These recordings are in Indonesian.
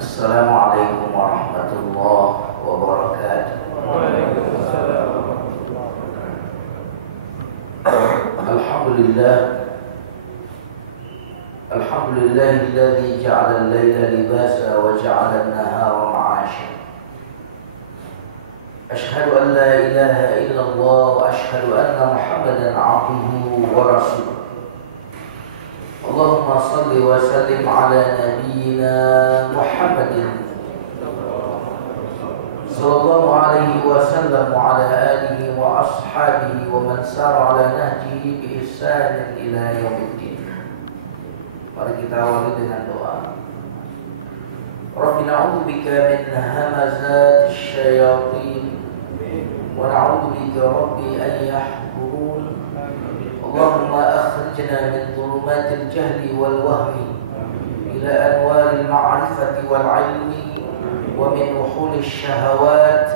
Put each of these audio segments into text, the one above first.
Assalamualaikum warahmatullahi wabarakatuh. Alhamdulillah. Alhamdulillahilladzi ja'ala al-laila libasa wa ja'ala an-nahara ma'asha. Ashhadu an la ilaha illallah wa ashhadu anna Muhammadan 'abduhu wa rasuluh. Allahumma salli wa sallim ala nabiyyina Muhammadin sallallahu alaihi wa sallam wa ala alihi wa ashabihi wa man sara ala nahjihi bi ihsanin ila yaumiddin. Mari kita awali dengan doa. Rabbi na'udzubika min hamazati syayatin wa na'udzubika rabbi an yahdurun. Allahumma akhrijna min dhulumatil jahli wal wahmi ila anwaril ma'rifati wal ilmi wa min wuhulish syahawat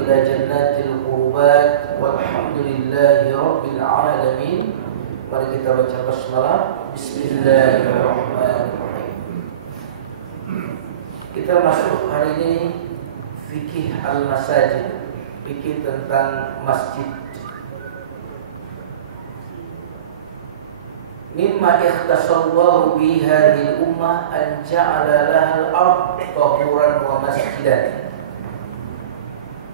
ila jannatil qurbat walhamdulillahi rabbil alamin. Mari kita baca basmalah. Bismillahirrahmanirrahim. Kita masuk hari ini fikih al-masajid, fikih tentang masjid. Mimma ikhtasallahu bi hadhil ummah an ja'ala lahal ard tahuran wa masjidan.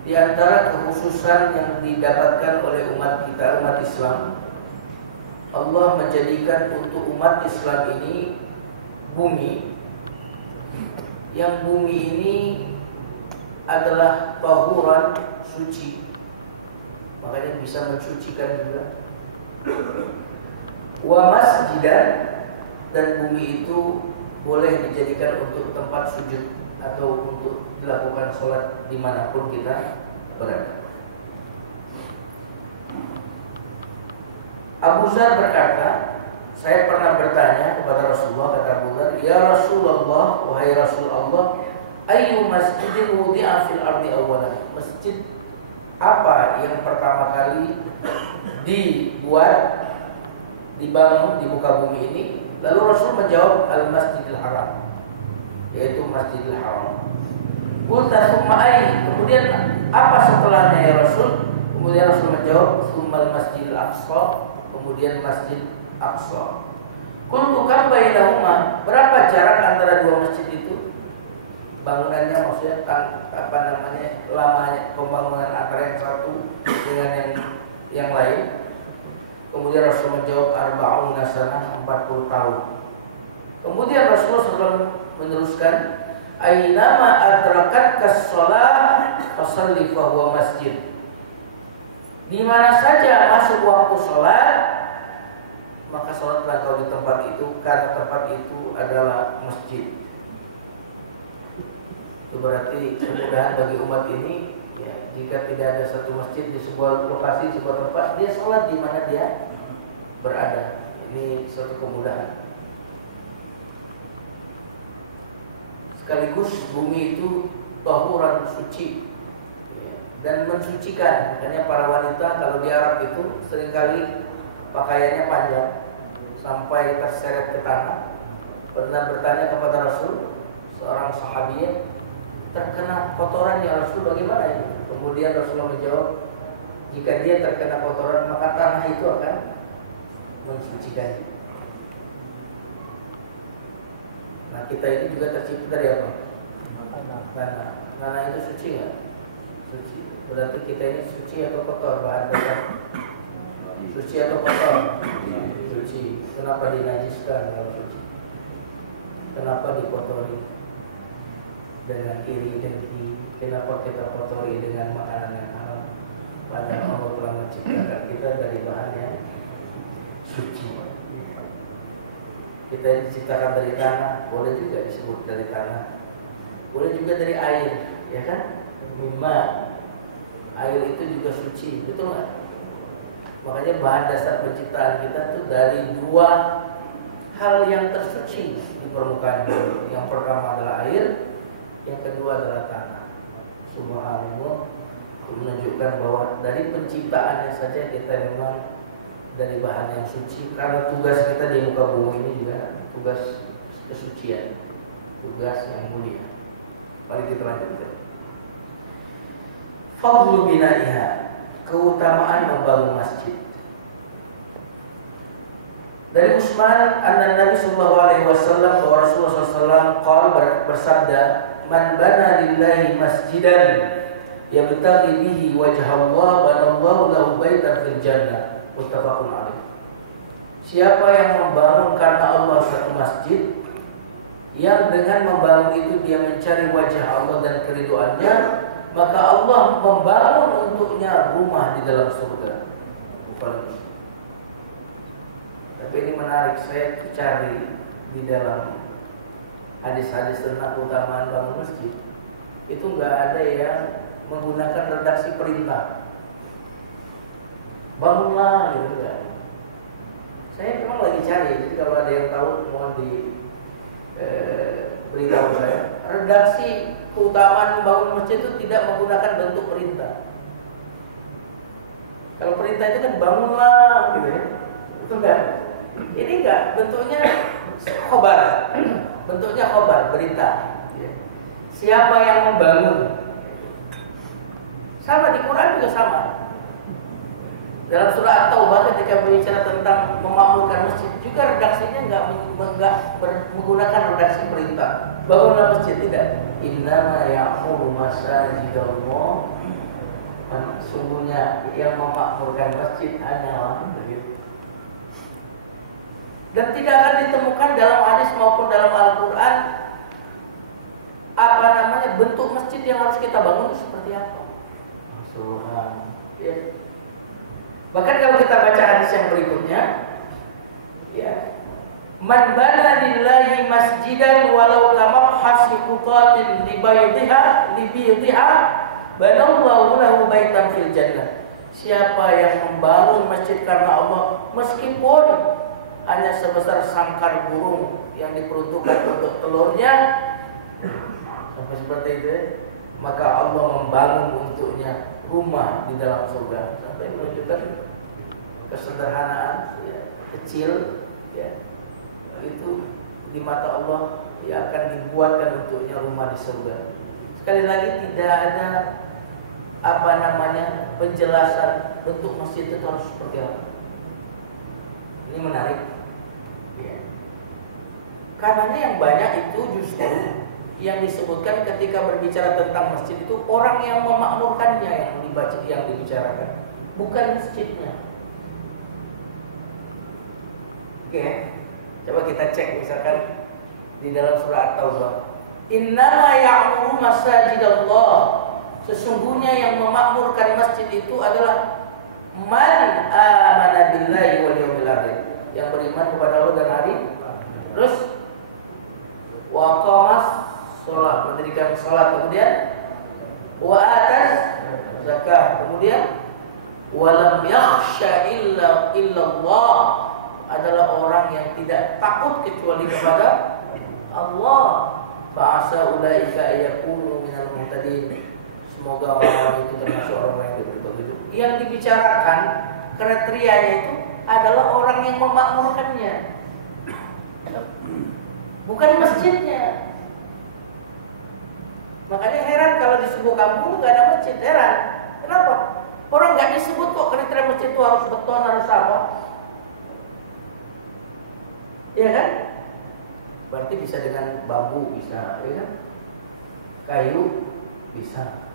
Di antara kekhususan yang didapatkan oleh umat kita, umat Islam, Allah menjadikan untuk umat Islam ini bumi, yang bumi ini adalah tahuran, suci, makanya bisa mensucikan juga. Wa masjidan, dan bumi itu boleh dijadikan untuk tempat sujud atau untuk dilakukan sholat dimanapun kita berada. Abu Dzar berkata, saya pernah bertanya kepada Rasulullah, kata Abu Dzar, ya Rasulullah, wahai Rasulullah, ayyu masjidin wudi'a fil ardi awwalan, masjid apa yang pertama kali dibangun di muka bumi ini? Lalu Rasul menjawab al-Masjidil Haram, yaitu Masjidil Haram. Qulta tsumma ay, kemudian apa setelahnya ya Rasul? Kemudian Rasul menjawab tsummal Masjidil Aqsa, kemudian Masjid Aqsa. Qultu kam bainahuma, berapa jarak antara dua masjid itu? Bangunannya maksudnya lamanya pembangunan antara yang satu dengan yang lain. Kemudian Rasul menjawab arba'una sanah, 40 tahun. Kemudian Rasulullah SAW meneruskan, aynama adrakatka shalah fasalli fa huwa masjid. Di mana saja masuk waktu salat, maka salatlah kau di tempat itu, karena tempat itu adalah masjid. Itu berarti kemudahan bagi umat ini. Ya, jika tidak ada satu masjid di sebuah lokasi, sebuah tempat, dia sholat di mana dia berada. Ini suatu kemudahan. Sekaligus bumi itu tahuran, suci, ya, dan mensucikan. Makanya para wanita kalau di Arab itu seringkali pakaiannya panjang sampai terseret ke tanah. Pernah bertanya kepada Rasul, seorang sahabiah, terkena kotoran ya Rasul, bagaimana itu? Kemudian Rasulullah menjawab, jika dia terkena kotoran maka tanah itu akan mensucikan. Nah, kita ini juga tercipta dari apa? Tanah. Tanah itu suci nggak? Suci. Berarti kita ini suci atau kotor bahan dasar? Suci atau kotor? Suci. Kenapa dinajiskan kalau suci? Kenapa dikotori dengan iri dengki? Kenapa kita kotori dengan makanan yang haram? Padahal Allah telah menciptakan kita dari bahan yang suci. Kita diciptakan dari tanah, boleh juga disebut dari tanah, boleh juga dari air, ya kan? Mimma, air itu juga suci, betul nggak? Makanya bahan dasar penciptaan kita tuh dari dua hal yang tersuci di permukaan bumi. Yang pertama adalah air, yang kedua adalah tanah. Subhanallah, menunjukkan bahwa dari penciptaannya saja kita memang dari bahan yang suci, karena tugas kita di muka bumi ini juga tugas kesucian, tugas yang mulia. Mari kita lanjutkan. Fadlu binaiha, keutamaan membangun masjid. Dari Utsman Nabi sallallahu alaihi wasallam bahwa Rasulullah sallallahu alaihi bersabda, "Man bana lillahi masjidan yabtaghi bihi wajha Allah banallahu lahu baitan fil jannah." Muttafaqun alaih. Siapa yang membangun karena Allah suatu masjid, yang dengan membangun itu dia mencari wajah Allah dan keridhaannya, maka Allah membangun untuknya rumah di dalam surga. Tapi ini menarik, saya cari di dalam hadis-hadis tentang keutamaan bangun masjid, itu nggak ada yang menggunakan redaksi perintah. Bangunlah gitu kan. Saya memang lagi cari, jadi kalau ada yang tahu mohon di beritahu saya. Redaksi keutamaan membangun masjid itu tidak menggunakan bentuk perintah. Kalau perintah itu kan bangunlah gitu ya. Itu enggak. Ini enggak, bentuknya khobar. Bentuknya khobar, berita. Siapa yang membangun? Sama di Quran juga sama. Dalam surah At-Taubah ketika berbicara tentang memakmurkan masjid, juga redaksinya enggak menggunakan redaksi perintah. Bangunlah masjid, tidak. Innama ya'muru masajidallah. Sungguhnya yang memakmurkan masjid hanyalah begitu. Dan tidak akan ditemukan dalam hadis maupun dalam Al-Quran bentuk masjid yang harus kita bangun itu seperti apa. Ya. Bahkan kalau kita baca hadis yang berikutnya, ya, man bana lillahi masjidan walau kamabhasi qutatin libaydiha banallahu lahu baitan fil jannah. Siapa yang membangun masjid karena Allah, meskipun hanya sebesar sangkar burung yang diperuntukkan untuk telurnya, sampai seperti itu, maka Allah membangun untuknya rumah di dalam surga. Sampai menunjukkan kesederhanaan, ya, kecil, ya, itu di mata Allah ya akan dibuatkan untuknya rumah di surga. Sekali lagi tidak ada penjelasan bentuk masjid itu harus seperti apa. Ini menarik, ya. Karena yang banyak itu justru yang disebutkan ketika berbicara tentang masjid itu orang yang memakmurkannya yang dibicarakan, bukan masjidnya. Oke, coba kita cek misalkan di dalam surah At-Taubah. Innama ya'muru masajidallah. Sesungguhnya yang memakmurkan masjid itu adalah man amana billahi wal yawmil akhir, yang beriman kepada Allah dan hari. Terus wa qamas shalah, mendirikan salat, kemudian wa atas zakat, kemudian wa lam yakhsha illa Allah, adalah orang yang tidak takut kecuali kepada Allah. Ba'asa ulaika yakunu minal muhtadin. Semoga orang itu termasuk orang yang diberi petunjuk. Yang dibicarakan kriterianya itu adalah orang yang memakmurkannya, bukan masjidnya. Makanya heran kalau di sebuah kampung nggak ada masjid, heran. Kenapa? Orang nggak disebut kok kriteria masjid itu harus beton, harus apa? Iya kan? Berarti bisa dengan bambu, bisa, ya kan? Kayu, bisa.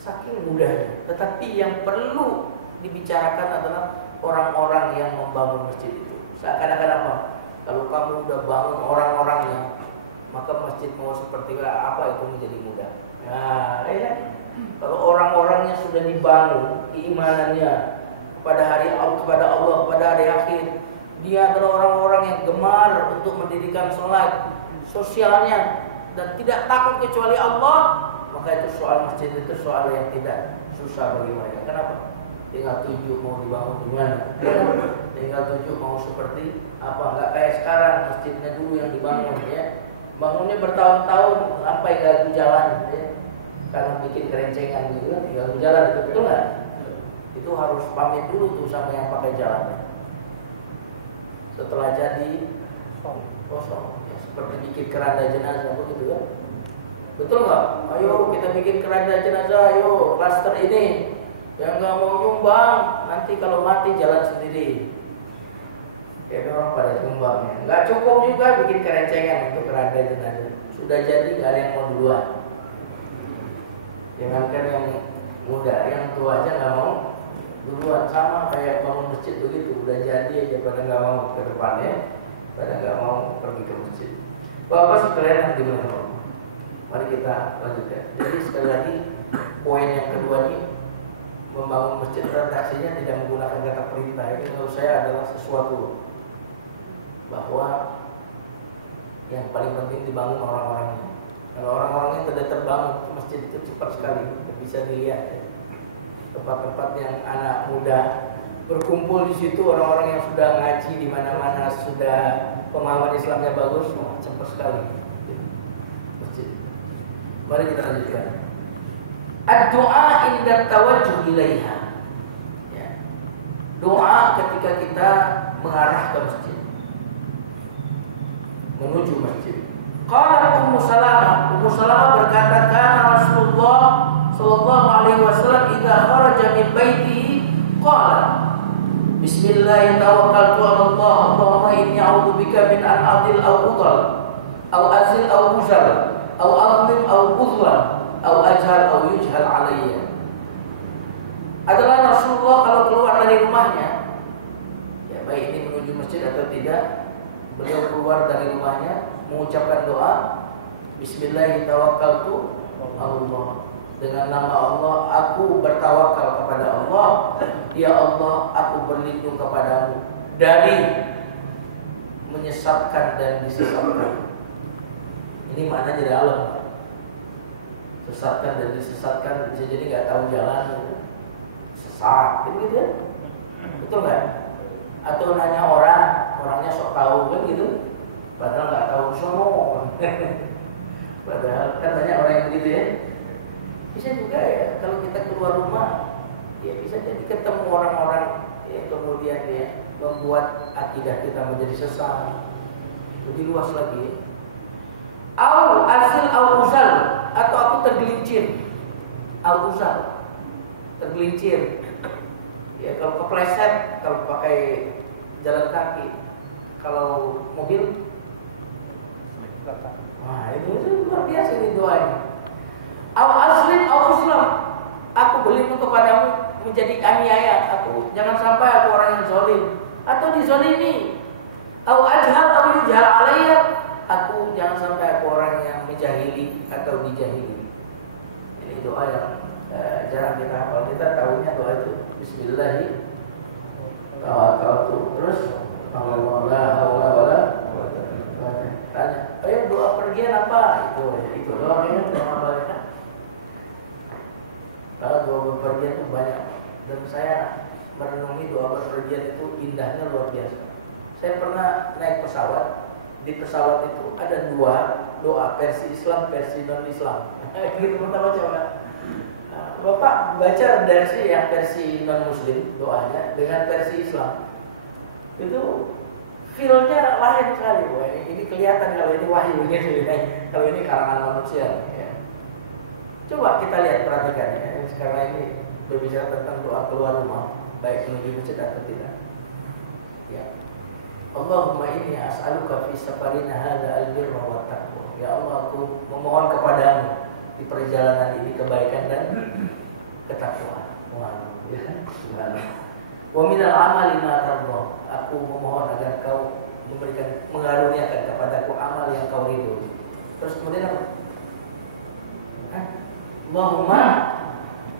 Saking mudahnya. Tetapi yang perlu dibicarakan adalah orang-orang yang membangun masjid itu. Seakan-akan apa? Kalau kamu udah bangun orang-orangnya, maka masjid mau seperti apa itu menjadi mudah. Nah, ya. Kalau orang-orangnya sudah dibangun, keimanannya kepada Allah, kepada hari akhir, dia adalah orang-orang yang gemar untuk mendirikan sholat, sosialnya, dan tidak takut kecuali Allah, maka itu soal masjid itu soal yang tidak susah bagi mereka. Kenapa? Tinggal tunjuk mau dibangun di mana, tinggal tunjuk mau seperti apa. Nggak kayak sekarang masjidnya dulu yang dibangun, ya, bangunnya bertahun-tahun sampai gagal jalan, ya, karena bikin kerencengan gitu kan, tinggal jalan itu, betul nggak? Itu harus pamit dulu tuh sama yang pakai jalan. Setelah jadi kosong, ya, seperti bikin keranda jenazah begitu kan. Betul nggak? Ayo kita bikin keranda jenazah, ayo klaster ini. Yang nggak mau nyumbang, nanti kalau mati jalan sendiri. Ya orang pada nyumbangnya. Nggak cukup juga bikin kerencengan untuk keranda jenazah. Sudah jadi nggak ada yang mau duluan. Jangankan yang muda, yang tua aja nggak mau duluan. Sama kayak bangun masjid begitu, udah jadi aja pada nggak mau ke depannya, pada nggak mau pergi ke masjid. Bapak sekalian yang dimana? Mari kita lanjutkan. Jadi sekali lagi poin yang kedua ini, membangun masjid redaksinya tidak menggunakan kata perintah. Ini menurut saya adalah sesuatu bahwa yang paling penting dibangun orang-orangnya. Kalau orang-orangnya tidak terbangun, masjid itu cepat sekali bisa dilihat. Tempat-tempat yang anak muda berkumpul di situ, orang-orang yang sudah ngaji di mana-mana, sudah pemahaman Islamnya bagus, cepat sekali masjid. Mari kita lanjutkan. Ad-du'a inda tawajjuh ilaiha. Ya. Doa ketika kita mengarah ke masjid, menuju masjid. Qala Ummu Salamah, Ummu Salamah berkata, kana Rasulullah sallallahu alaihi wasallam idza kharaja min baitihi qala Bismillah tawakkaltu 'ala Allah, Allahumma inni a'udzubika min an adil aw udal aw azil aw uzal aw adlim aw udlan aw ajhal aw yujhal alayya. Adalah Rasulullah kalau keluar dari rumahnya, ya baik ini menuju masjid atau tidak, beliau keluar dari rumahnya mengucapkan doa Bismillah tawakkaltu 'ala Allah, dengan nama Allah aku bertawakal kepada Allah. Ya Allah, aku berlindung kepadamu dari menyesatkan dan disesatkan. Ini maknanya dalam. Sesatkan dan disesatkan, bisa jadi nggak tahu jalan, sesat, gitu ya. Betul nggak? Atau nanya orang, orangnya sok tahu kan gitu, padahal nggak tahu sono. Padahal kan banyak orang yang begitu ya. Bisa juga ya kalau kita keluar rumah, ya bisa jadi ketemu orang-orang yang kemudian ya membuat akidah kita menjadi sesat. Lebih luas lagi. Au asil au usal, atau aku tergelincir. Au usal, tergelincir. Ya kalau kepleset, kalau pakai jalan kaki, kalau mobil, wah itu luar biasa ini doanya. Au aslim au uslam, aku berlindung kepadamu menjadi aniaya aku, jangan sampai aku orang yang zalim atau dizalimi. Au ajhal au yujhal alayya, aku jangan sampai aku orang yang menjahili atau dijahili. Ini doa yang jarang kita hafal. Kita tahunya doa itu Bismillah tawakkaltu, terus la haula wala tanya, ayo doa pergian apa? Itu doanya doa balik. Kalau doa bepergian itu banyak, dan saya merenungi doa bepergian itu indahnya luar biasa. Saya pernah naik pesawat, di pesawat itu ada dua doa, versi Islam, versi non Islam. Gitu pertama coba. Bapak baca versi non Muslim doanya dengan versi Islam, itu feel-nya lain sekali. Wah, ini kelihatan kalau ini wahyu gitu, kalau ini karangan manusia. Ya. Coba kita lihat, perhatikan ya. Sekarang ini berbicara tentang doa keluar rumah, baik menuju masjid atau tidak. Ya. Allahumma inni as'aluka fi safarina hadza al-birra wa taqwa. Ya Allah, aku memohon kepadamu di perjalanan ini kebaikan dan ketakwaan. Wa minal amali ma tardha. Aku memohon agar kau mengaruniakan kepadaku amal yang kau ridhoi. Terus kemudian apa? Allahumma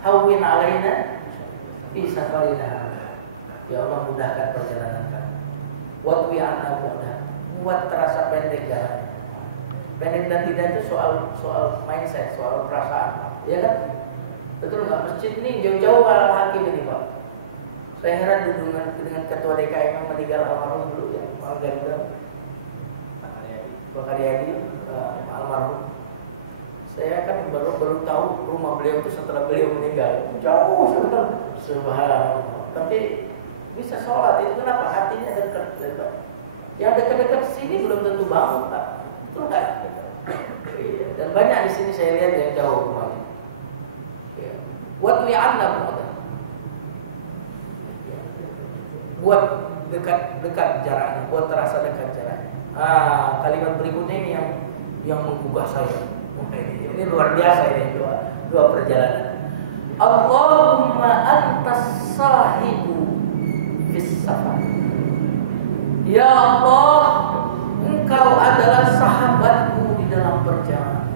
hawwin alaina fi safarina. Ya Allah, mudahkan perjalanan kami. Watwi anna bu'da, buat terasa pendek jalan. Pendek dan tidak itu soal mindset, soal perasaan, ya kan? Betul nggak? Masjid ini jauh-jauh Al Hakim ini Pak. Saya heran dengan ketua DKM yang meninggal almarhum dulu ya, Pak Garuda, Pak Karyadi, almarhum. Saya kan baru tahu rumah beliau itu setelah beliau meninggal. Jauh subhanallah. Tapi bisa sholat itu kenapa? Hatinya dekat. Yang dekat-dekat sini belum tentu bangun Pak. Betul nggak? Dan banyak di sini saya lihat yang jauh rumahnya. Ya. Buat wi'anna buat dekat jaraknya, buat terasa dekat jaraknya. Kalimat berikutnya ini yang menggugah saya. Ini luar biasa ini dua perjalanan. Allahumma antas sahibu fis safar. Ya Allah, Engkau adalah sahabatku di dalam perjalanan.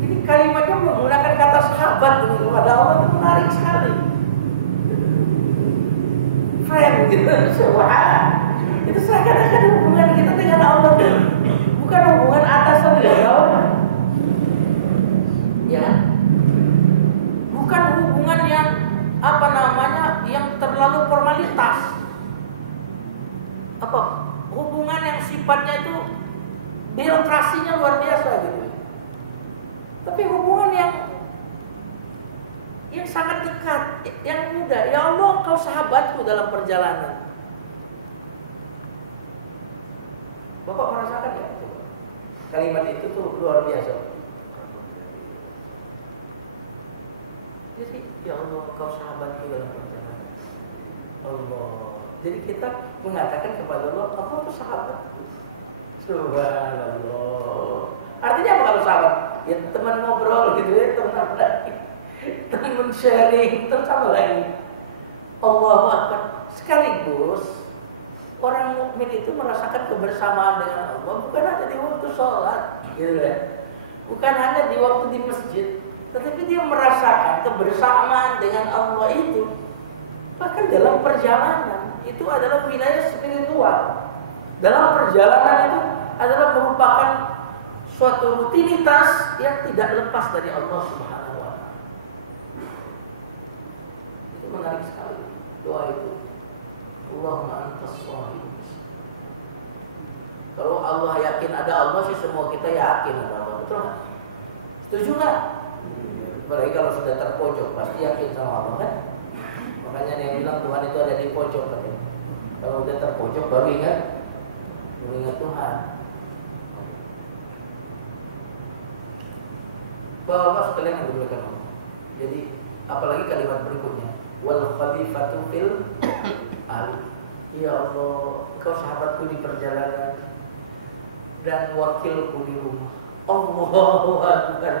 Ini kalimatnya menggunakan kata sahabat kepada Allah itu menarik sekali. Friend gitu, itu seakan-akan hubungan kita dengan Allah, bukan hubungan atasan dan bawahan. Ya, bukan hubungan yang yang terlalu formalitas. Hubungan yang sifatnya itu birokrasinya luar biasa gitu. Tapi hubungan yang sangat dekat, yang mudah. Ya Allah, Engkau sahabatku dalam perjalanan. Bapak merasakan ya? Kalimat itu tuh luar biasa. Jadi, ya Allah, Engkau sahabatku dalam perjalanan. Allah. Jadi kita mengatakan kepada Allah, Allah itu sahabatku. Subhanallah. Artinya apa kalau sahabat? Ya teman ngobrol gitu ya, teman sharing, terus apa lagi? Allahu Akbar. Sekaligus orang mukmin itu merasakan kebersamaan dengan Allah bukan hanya di waktu sholat, gitu ya. Bukan hanya di waktu di masjid, tetapi dia merasakan kebersamaan dengan Allah itu bahkan dalam perjalanan. Itu adalah wilayah spiritual. Dalam perjalanan itu adalah merupakan suatu rutinitas yang tidak lepas dari Allah Subhanahu wa Ta'ala. Itu menarik sekali doa itu. Allahumma antas shahib. Kalau Allah yakin ada Allah sih semua kita yakin ada Allah, betul nggak? Setuju nggak? Apalagi kalau sudah terpojok pasti yakin sama Allah kan? Makanya yang bilang Tuhan itu ada di pojok kan? Kalau udah terpojok baru ingat Tuhan. Bapak sekalian yang dimuliakan Allah. Jadi apalagi kalimat berikutnya, wal khalifatu fil ahli. Ya Allah, Engkau sahabatku di perjalanan dan wakilku di rumah. Allahu Akbar.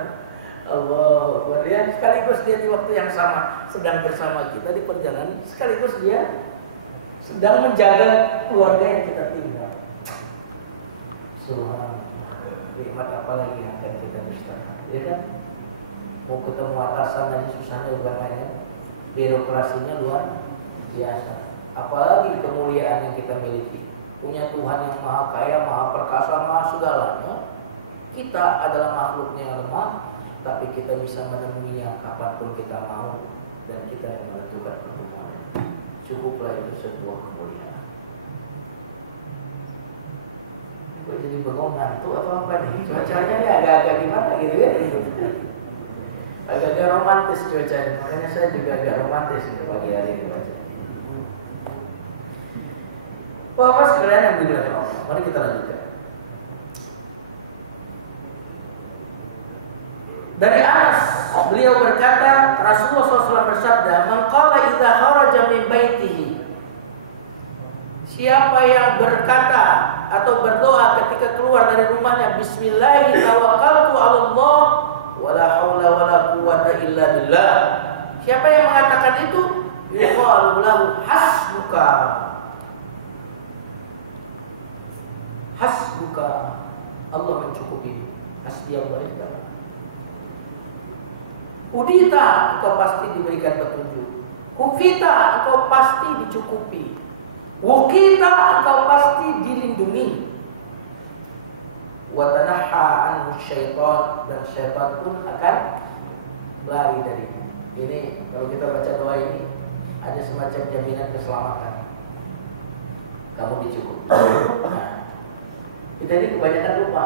Allahu Akbar. Ya, sekaligus dia di waktu yang sama sedang bersama kita di perjalanan, sekaligus dia sedang menjaga keluarga yang kita tinggal. Subhanallah. Nikmat apa lagi yang akan kita dustakan? Ya kan? Mau ketemu atasan aja susahnya bukan main. Birokrasinya luar biasa. Apalagi kemuliaan yang kita miliki. Punya Tuhan yang maha kaya, maha perkasa, maha segalanya. Kita adalah makhluknya yang lemah, tapi kita bisa menemuinya kapanpun kita mau, dan kita yang menentukan pertemuan. Cukuplah itu sebuah kemuliaan. Kok jadi bengong ngantuk atau apa nih? Cuacanya ya agak-agak gimana gitu ya? Agak-agak romantis cuacanya. Makanya saya juga agak romantis di pagi hari ini baca. Bapak sekalian yang dimuliakan Allah, mari kita lanjutkan. Dari Anas, beliau berkata, Rasulullah SAW bersabda, "Man qala idza kharaja min baitihi." Siapa yang berkata atau berdoa ketika keluar dari rumahnya, Bismillah tawakkaltu 'ala Allah wala haula wala quwwata illa billah. Siapa yang mengatakan itu, yuqalu lahu hasbuka. Hasbuka, Allah mencukupi. Hasbi Allah itu. Udita, engkau pasti diberikan petunjuk. Kufita, engkau pasti dicukupi. Wukita, engkau pasti dilindungi. Watanaha anhu syaitan, dan syaitan pun akan lari darimu. Ini kalau kita baca doa ini ada semacam jaminan keselamatan. Kamu dicukupi. Kita ini kebanyakan lupa.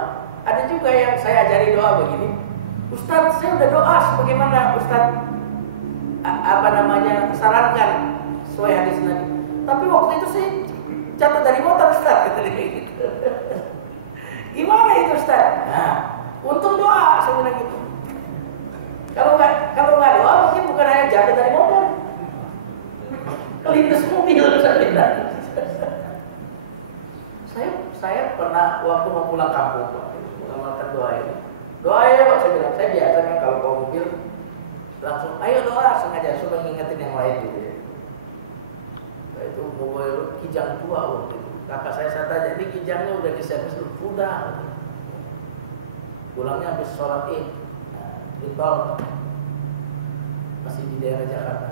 Ada juga yang saya ajari doa begini. Ustaz, saya udah doa sebagaimana Ustaz sarankan sesuai hadis Nabi. Tapi waktu itu saya catat dari motor Ustaz, kata dia gitu. Gimana itu Ustaz? Nah, waktu mau pulang kampung Pak, mengamalkan doa ini. Doa ya Pak, saya bilang, saya biasanya kalau bawa mobil langsung ayo doa sengaja supaya ngingetin yang lain gitu ya. Nah, itu mobil Kijang tua waktu itu. Kakak saya tanya, ini Kijangnya udah diservis belum? Sudah. Pulangnya habis sholat Id, di tol, masih di daerah Jakarta.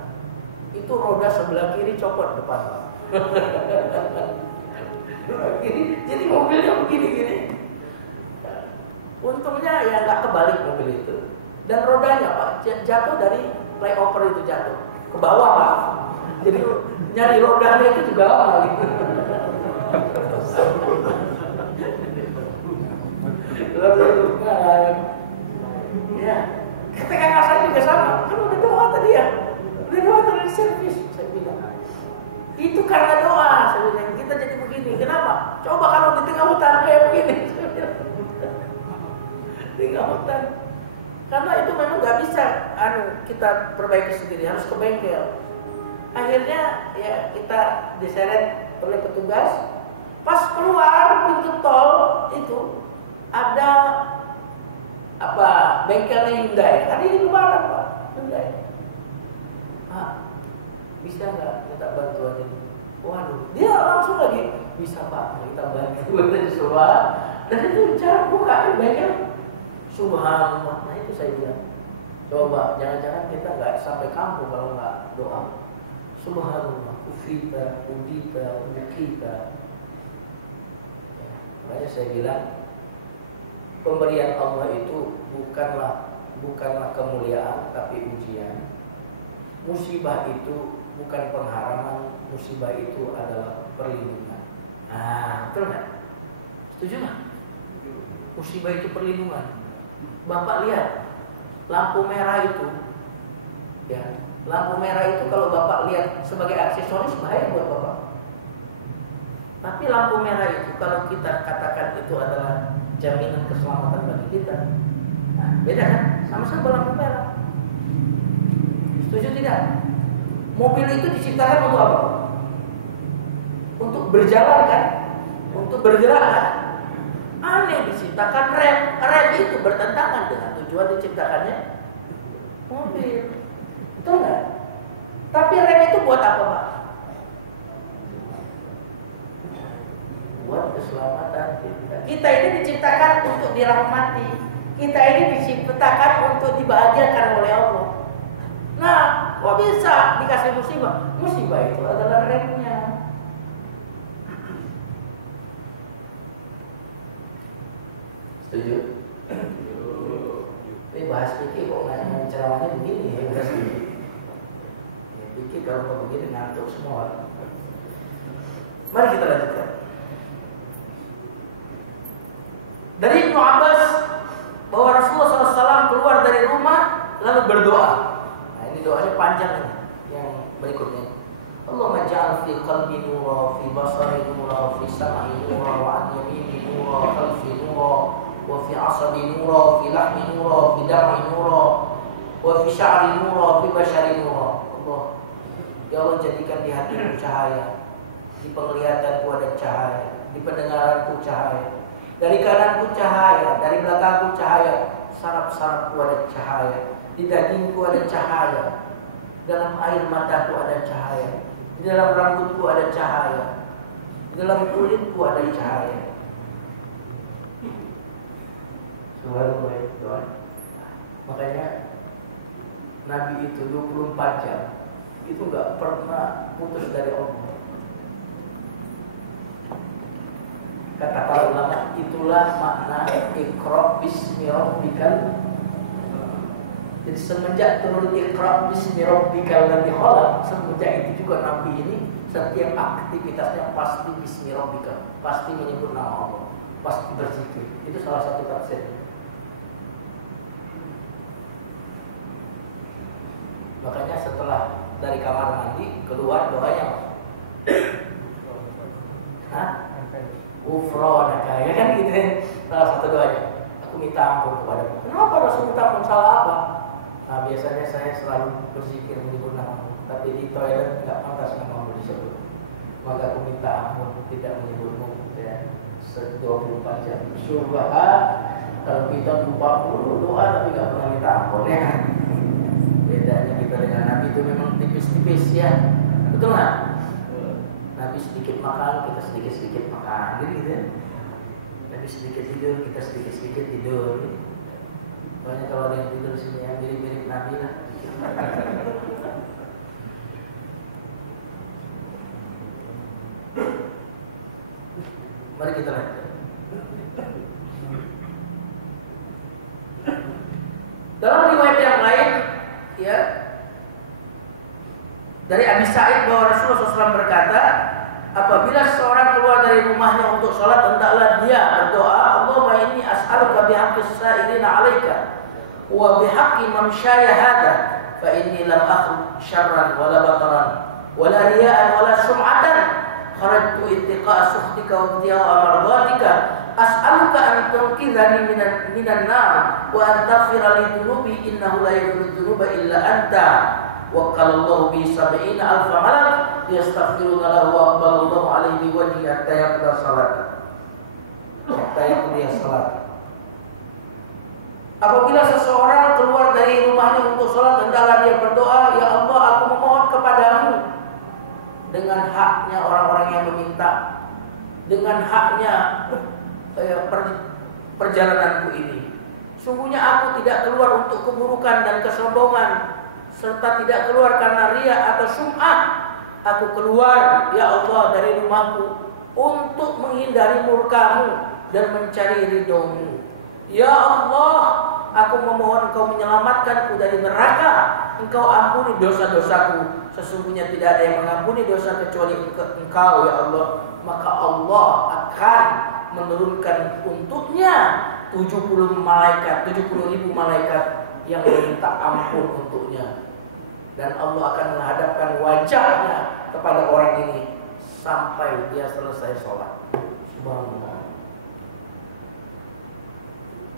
Itu roda sebelah kiri copot depan Pak. Jadi mobilnya begini-gini. Untungnya ya nggak kebalik mobil itu. Dan rodanya Pak jatuh dari flyover itu jatuh ke bawah Pak. Jadi nyari rodanya itu juga lama gitu. Ya, ketika saya juga sama. Kan udah doa tadi ya, udah doa dari servis. Saya bilang itu karena doa. Saya bilang kita jadi begini. Kenapa? Coba kalau di tengah hutan kayak begini. Tengah hutan. Karena itu memang nggak bisa kita perbaiki sendiri, harus ke bengkel. Akhirnya ya kita diseret oleh petugas. Pas keluar pintu tol itu ada bengkelnya Hyundai. Hari ini lebaran Pak, Hyundai. Pak, bisa nggak kita bantuan ini? Waduh, dia langsung lagi bisa Pak, kita bantu semua. Dan itu cara buka bengkel. Subhanallah, nah itu saya bilang, coba jangan-jangan kita nggak sampai kampung kalau nggak doa. Subhanallah, ufita, udita, ukita. Ya, makanya saya bilang, pemberian Allah itu bukanlah kemuliaan, tapi ujian. Musibah itu bukan pengharaman, musibah itu adalah perlindungan. Nah, betul nggak? Setuju nggak? Musibah itu perlindungan. Bapak lihat lampu merah itu, ya lampu merah itu kalau Bapak lihat sebagai aksesoris bahaya buat Bapak. Tapi lampu merah itu kalau kita katakan itu adalah jaminan keselamatan bagi kita, nah, beda kan? Sama-sama lampu merah. Setuju tidak? Mobil itu diciptakan untuk apa? Untuk berjalan kan? Untuk bergerak kan? Aneh diciptakan rem. Rem itu bertentangan dengan tujuan diciptakannya mobil. Betul nggak? Tapi rem itu buat apa Pak? Buat keselamatan kita. Kita ini diciptakan untuk dirahmati. Kita ini diciptakan untuk dibahagiakan oleh Allah. Nah, kok bisa dikasih musibah? Musibah itu adalah remnya. Setuju? Ini bahas pikir kok nggak ceramahnya begini ya, bahas pikir. Ya, pikir kalau begini ngantuk semua. Mari kita lanjutkan. Dari Ibnu Abbas bahwa Rasulullah SAW keluar dari rumah lalu berdoa. Nah, ini doanya panjang ini, yang berikutnya. Allahumma ja'al fi qalbi nura, fi basari nura, fi sam'i nura, wa an yamini nura, khalfi nura, wa fi asabi nura, fi lahmi nura, fi dam'i nura, wa fi sya'ri nura, fi bashari nura. Allah, ya Allah jadikan di hatiku cahaya, di penglihatanku ada cahaya, di pendengaranku cahaya, dari kananku cahaya, dari belakangku cahaya, saraf-sarafku ada cahaya, di dagingku ada cahaya, dalam air mataku ada cahaya, di dalam rambutku ada cahaya, di dalam kulitku ada cahaya. Makanya Nabi itu 24 jam itu nggak pernah putus dari Allah. Kata para ulama, itulah makna Iqra bismi rabbikal. Jadi semenjak turun Iqra bismi rabbikal ladzi khalaq, semenjak itu juga Nabi ini setiap aktivitasnya pasti bismi rabbikal, pasti menyebut nama Allah, pasti berzikir. Itu salah satu tafsir. Makanya setelah dari kamar mandi keluar doanya Ghufranaka, ya kan gitu kan, salah satu doanya. Aku minta ampun kepadamu. Kenapa Rasul minta ampun, salah apa? Nah, biasanya saya selalu berzikir menyebut namamu, tapi di toilet nggak pantas namamu disebut. Maka aku minta ampun tidak menyebutmu. Ya. 24 jam. Surga kalau kita lupa doa tapi nggak pernah minta ampun ya. Bedanya kita dengan Nabi itu memang tipis-tipis ya, betul nggak? Nabi sedikit makan, kita sedikit-sedikit makan, gitu ya. Nabi sedikit tidur, kita sedikit-sedikit tidur. Pokoknya kalau ada yang tidur sini yang mirip-mirip Nabi lah. Mari kita lihat. Dalam riwayat yang lain, ya, dari Abi Sa'id bahwa Rasulullah SAW berkata, apabila seorang keluar dari rumahnya untuk sholat, hendaklah dia berdoa, Allahumma inni as'aluka bihaqqis sa'ilina 'alaika wa bihaqqi mamsyaya hadha fa inni lam akhlu syarran wala bataran wala riya'an wala sum'atan kharajtu ittiqa'a sukhtika wa ibtigha'a mardatika as'aluka an tunqidhani minan nar wa an taghfira li dhunubi innahu la yaghfiru dhunuba illa anta waqalallahu bi 70,000 malak yastaghfiruna lahu wa aqbalallahu alaihi wa hatta yaqda salat. Apabila seseorang keluar dari rumahnya untuk sholat, hendaklah dia berdoa, ya Allah, aku memohon kepadamu dengan haknya orang-orang yang meminta, dengan haknya perjalananku ini. Sungguhnya aku tidak keluar untuk keburukan dan kesombongan, serta tidak keluar karena riya atau sum'ah. Aku keluar, ya Allah, dari rumahku untuk menghindari murkamu dan mencari ridhomu. Ya Allah, aku memohon Engkau menyelamatkanku dari neraka. Engkau ampuni dosa-dosaku. Sesungguhnya tidak ada yang mengampuni dosa kecuali Engkau, ya Allah. Maka Allah akan menurunkan untuknya 70 ribu malaikat yang meminta ampun untuknya. Dan Allah akan menghadapkan wajahnya kepada orang ini sampai dia selesai sholat. Subhanallah.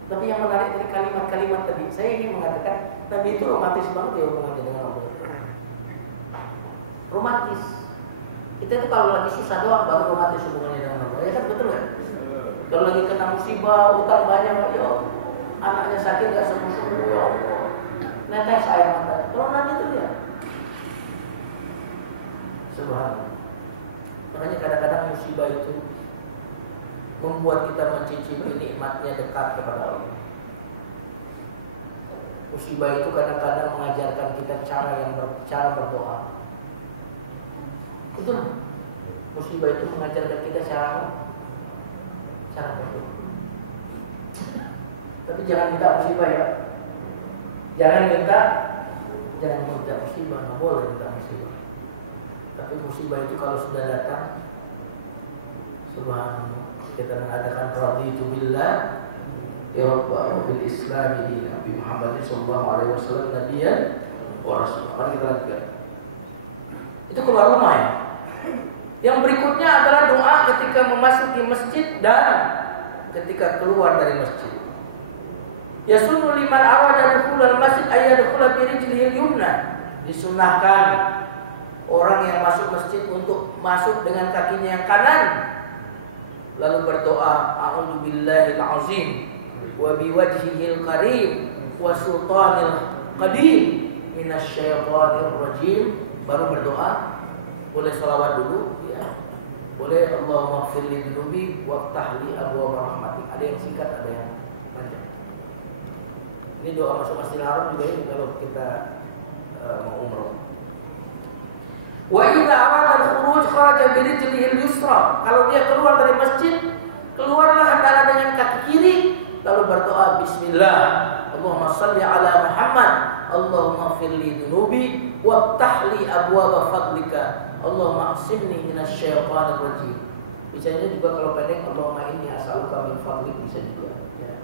Tapi yang menarik dari kalimat-kalimat tadi, saya ingin mengatakan Nabi itu romantis banget ya hubungannya dengan Allah. Romantis. Kita itu kalau lagi susah doang baru romantis hubungannya dengan Allah. Ya kan, betul kan? Kalau lagi kena musibah, utang banyak, ya anaknya sakit gak sembuh-sembuh, ya Allah, netes air mata. Kalau Nabi itu dia, subhanallah. Makanya kadang-kadang musibah itu membuat kita mencicipi nikmatnya dekat kepada Allah. Musibah itu kadang-kadang mengajarkan kita cara berdoa. Betul. Musibah itu mengajarkan kita cara berdoa. Tapi jangan minta musibah ya. Jangan minta musibah, nggak boleh minta musibah. Tapi musibah itu kalau sudah datang, subhanallah, kita mengadakan raditu billah ya Rabbah bil Islam di Nabi Muhammad sallallahu alaihi wasallam nabiyyan wa rasul. Mari kita lanjutkan. Itu keluar rumah ya. Yang berikutnya adalah doa ketika memasuki masjid dan ketika keluar dari masjid. Ya sunnu liman arada dukhulal masjid ayyadkhula bi rijlihil yumna. Disunahkan orang yang masuk masjid untuk masuk dengan kakinya yang kanan, lalu berdoa, a'udzubillahi al-azim wa biwajhihil karim wa sultanil qadim minasyaitonir rajim. Baru berdoa. Boleh salawat dulu ya. Boleh Allahumma ighfir li dhunubi waftah li abwaab rahmatik. Ada yang singkat, ada yang panjang. Ini doa masuk Masjidil Haram juga ini kalau kita mau umroh. Wa idza arada al-khuruj kharaja bi rijlihil yusra. Kalau dia keluar dari masjid, keluarlah hendaklah dengan kaki kiri, lalu berdoa bismillah. Allahumma shalli ala Muhammad. Allahumma ighfir li dhunubi waftah li abwaab fadlika. Allahumma asimni minasyaitonir rajim. Bisanya juga kalau pendek, Allahumma inni as'aluka min fadlik, bisa juga ya.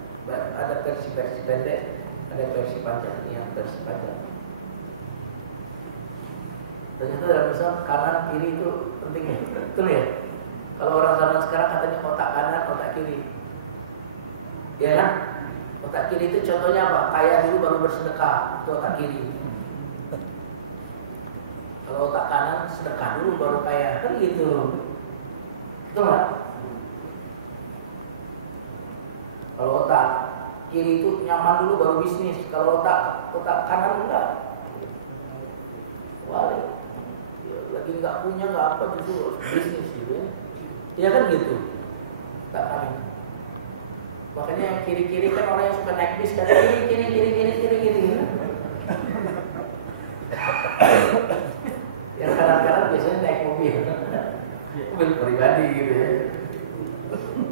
Ada versi pendek, ada versi panjang. Ini yang versi panjang. Ternyata dalam Islam kanan kiri itu penting ya. Betul ya? Kalau orang zaman sekarang katanya otak kanan, otak kiri. Ya kan? Otak kiri itu contohnya apa? Kaya dulu baru bersedekah, itu otak kiri. Kalau otak kanan sedekah dulu baru kaya, kan gitu. Betul nggak? Kalau otak kiri itu nyaman dulu baru bisnis. Kalau otak kanan enggak. Wah, ya, lagi nggak punya nggak apa justru bisnis gitu ya. Iya kan gitu. Tak kanan. Makanya yang kiri-kiri kan orang yang suka naik bis kan kiri. Yang kanan-kanan biasanya naik mobil pribadi gitu ya.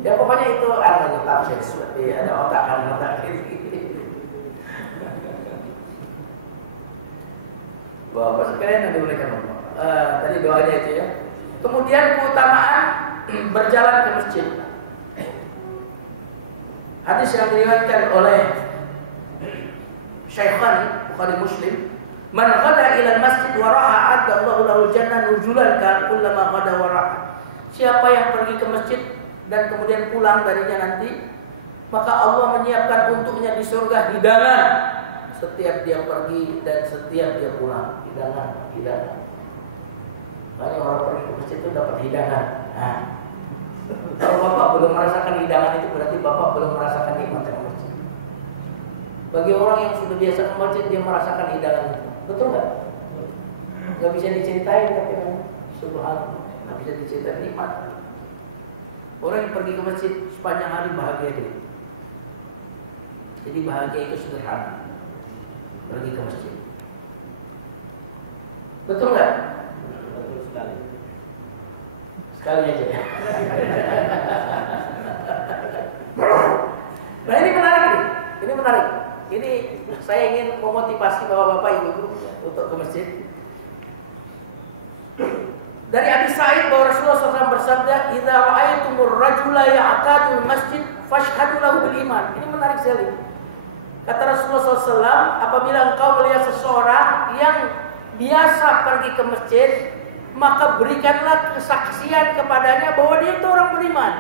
Ya pokoknya itu ada tafsir seperti ada otak kanan otak kiri. Bapak sekalian nanti bolehkan tadi doanya itu ya. Kemudian keutamaan berjalan ke masjid. Hadis yang diriwayatkan oleh Syaikhan Bukhari Muslim, man ghada ila al-masjid wa raha adda Allahu lahu jannah nuzulan ka kullama ghada wa raha. Siapa yang pergi ke masjid dan kemudian pulang darinya nanti, maka Allah menyiapkan untuknya di surga hidangan setiap dia pergi dan setiap dia pulang. Hidangan. Banyak orang pergi ke masjid itu dapat hidangan. Nah, kalau bapak belum merasakan hidangan itu berarti bapak belum merasakan nikmat ke masjid. Bagi orang yang sudah biasa ke masjid dia merasakan hidangan itu. Betul nggak? Nggak bisa diceritain tapi subhanallah, nggak bisa diceritain nikmat. Orang yang pergi ke masjid sepanjang hari bahagia dia. Jadi bahagia itu sederhana. Pergi ke masjid. Betul nggak? Betul sekali. Sekali aja ya. Nah ini menarik nih. Ini menarik. Ini saya ingin memotivasi bapak-bapak ibu untuk ke masjid. Dari Abi Sa'id bahwa Rasulullah SAW bersabda, "Idza ra'aitumur rajula ya'tadul masjid fashhadu lahu bil iman." Ini menarik sekali. Kata Rasulullah SAW, apabila engkau melihat seseorang yang biasa pergi ke masjid, maka berikanlah kesaksian kepadanya bahwa dia itu orang beriman.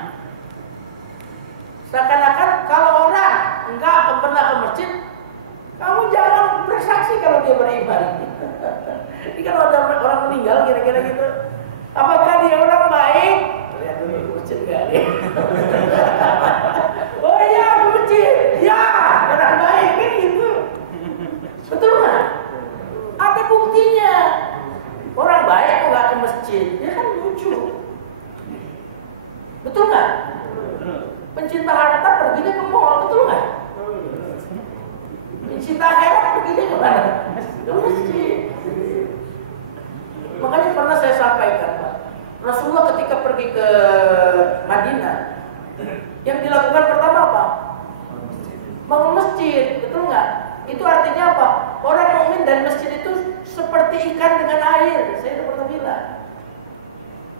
Seakan-akan kalau orang enggak pernah ke masjid, kamu jangan bersaksi kalau dia beriman. Jadi kalau ada orang meninggal kira-kira gitu, apakah dia orang baik? Lihat dulu ke masjid enggak dia. Oh iya ke masjid, ya orang baik kan gitu. Betul nggak? Ada buktinya. Orang baik kok nggak ke masjid, ya kan lucu. Betul nggak? Pencinta harta perginya ke mall, betul nggak? Pencinta akhirat perginya ke mana? Ke masjid. Makanya pernah saya sampaikan, Pak, Rasulullah ketika pergi ke Madinah, yang dilakukan pertama apa? Bangun masjid, betul nggak? Itu artinya apa? Orang mukmin dan masjid itu seperti ikan dengan air. Saya sudah pernah bilang,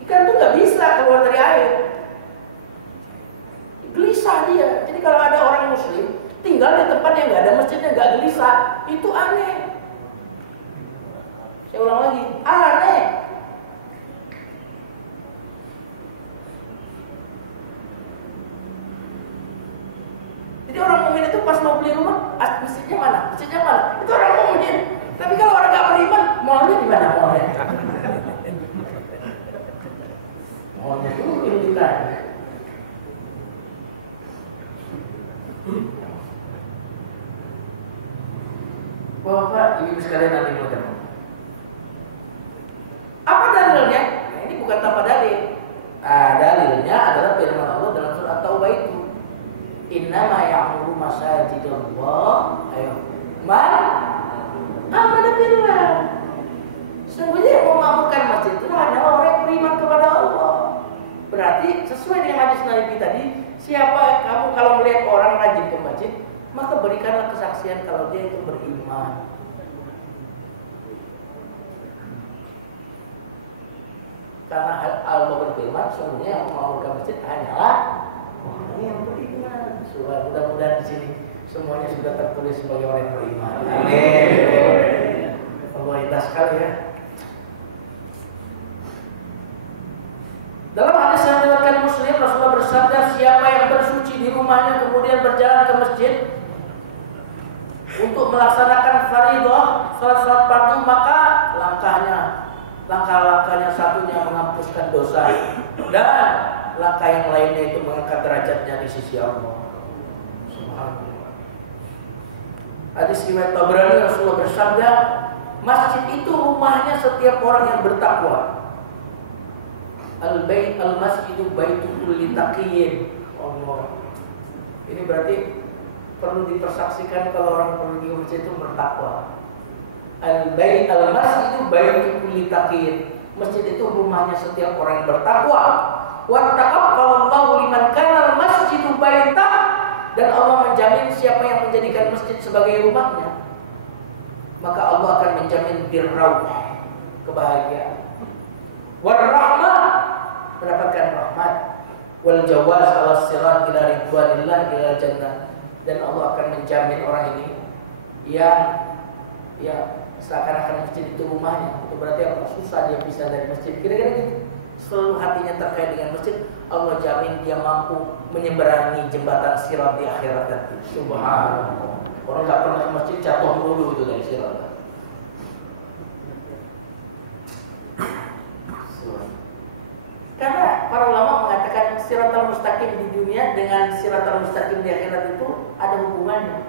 ikan tuh nggak bisa keluar dari air. Gelisah dia. Jadi kalau ada orang muslim tinggal di tempat yang nggak ada masjidnya, nggak gelisah, itu aneh. Saya ulang lagi, aneh. Jadi orang mukmin itu pas mau beli rumah, masjidnya mana? Masjidnya mana? Itu orang mukmin. Tapi kalau orang nggak beriman, mallnya di mana mallnya? Mallnya dulu yang ditanya. Bapak, ibu sekalian nanti mau ketemu. Apa dalilnya? Nah, ini bukan tanpa dalil. Dalilnya adalah firman Allah dalam surat Taubah itu. Innama ya'muru masajidallah man amana billah. Sesungguhnya yang memakmurkan masjid itu hanyalah orang yang beriman kepada Allah. Berarti sesuai dengan hadis Nabi tadi, siapa kamu kalau melihat orang rajin ke masjid, maka berikanlah kesaksian kalau dia itu beriman. Karena Allah berfirman, sesungguhnya yang memakmurkan masjid hanyalah orang yang beriman. Mudah-mudahan di sini semuanya sudah tertulis sebagai orang yang beriman. Amin. Allah indah sekali ya. Dalam hadis yang diriwayatkan Muslim, Rasulullah bersabda, siapa yang bersuci di rumahnya kemudian berjalan ke masjid untuk melaksanakan fardhu, salat fardu, maka langkah-langkahnya satunya menghapuskan dosa dan langkah yang lainnya itu mengangkat derajatnya di sisi Allah. Hadis riwayat Tabrani, Rasulullah bersabda, masjid itu rumahnya setiap orang yang bertakwa. Al-bait al-masjidu baitul kulli taqiyyin. Allah. Ini berarti perlu dipersaksikan kalau orang pergi ke masjid itu bertakwa. Al-bait al-masjidu baitul kulli taqiyyin. Masjid itu rumahnya setiap orang yang bertakwa. Wa taqabbalallahu liman kana al-masjidu baita, dan Allah menjamin siapa yang menjadikan masjid sebagai rumahnya, maka Allah akan menjamin birrauh, kebahagiaan. Warahmah, mendapatkan rahmat. Wal jawaz ala sirat ila ridwanillah ila jannah, dan Allah akan menjamin orang ini yang seakan-akan masjid itu rumahnya. Itu berarti apa? Susah dia pisah dari masjid. Kira-kira gitu. Selalu hatinya terkait dengan masjid, Allah jamin dia mampu menyeberangi jembatan sirat di akhirat nanti. Subhanallah. Orang nggak pernah ke masjid jatuh dulu itu dari sirat. Karena para ulama mengatakan siratal mustaqim di dunia dengan siratal mustaqim di akhirat itu ada hubungannya.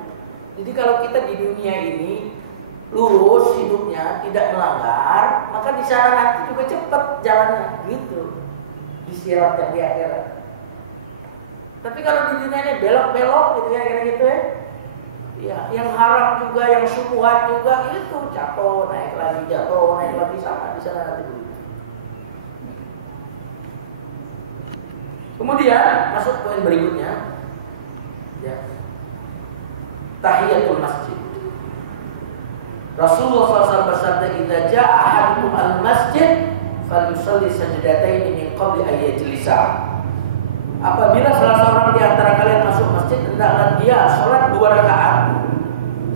Jadi kalau kita di dunia ini lurus hidupnya, tidak melanggar, maka di sana nanti juga cepat jalannya, gitu. Di sirat yang di akhirat. Tapi kalau di dunia ini belok-belok gitu ya, kira-gitu ya. Ya, yang haram juga, yang syubhat juga, itu jatuh, naik lagi, sama di sana nanti dulu. Kemudian masuk poin berikutnya, ya, tahiyatul masjid. Rasulullah SAW bersabda, "Idza jaa ahadukum al-masjid falyusalli sajdatayn min qabli an yajlisa." Apabila salah seorang di antara kalian masuk masjid, hendaklah dia sholat 2 rakaat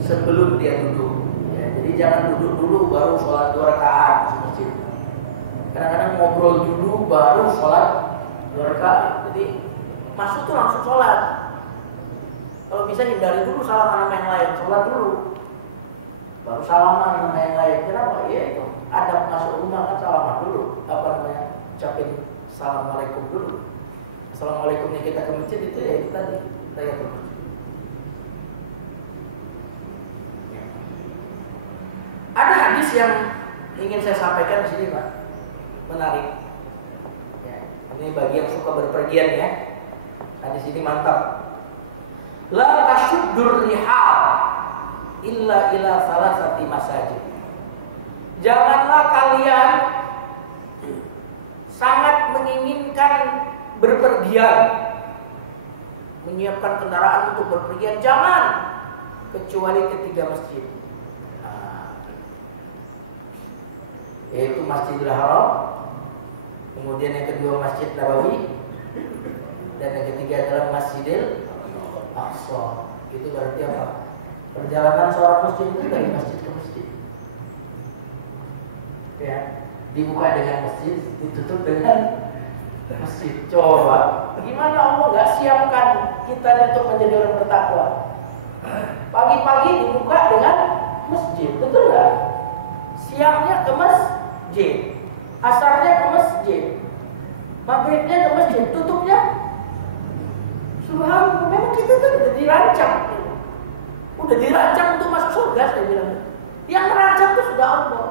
sebelum dia duduk. Ya, jadi jangan duduk dulu baru sholat 2 rakaat masuk masjid. Kadang-kadang ngobrol dulu baru sholat 2 rakaat. Jadi masuk tuh langsung sholat. Kalau bisa hindari dulu salaman sama yang lain, sholat dulu. Baru salaman sama yang lain. Kenapa? Ya itu adab masuk rumah kan salaman dulu. Ucapin assalamualaikum dulu. Assalamualaikumnya kita ke masjid itu ya itu tadi tahiyatul masjid. Ada hadis yang ingin saya sampaikan di sini, Pak. Menarik. Ya, ini bagi yang suka berpergian ya. Hadis ini mantap. La tashuddur rihal illa ila salasati masajid. Janganlah kalian sangat menginginkan berpergian, menyiapkan kendaraan untuk berpergian, jangan kecuali ke 3 masjid. Yaitu Masjidil Haram, kemudian yang kedua Masjid Nabawi, dan yang ketiga adalah Masjidil Aqsa. Itu berarti apa? Perjalanan seorang muslim itu dari masjid ke masjid. Ya, dibuka dengan masjid, ditutup dengan masjid. Coba, gimana Allah nggak siapkan kita untuk menjadi orang bertakwa? Pagi-pagi dibuka dengan masjid, betul nggak? Siangnya ke masjid, asarnya ke masjid, maghribnya ke masjid, tutupnya. Subhanallah, memang kita kan udah dirancang untuk masuk surga, saya bilang. Yang merancang itu sudah Allah.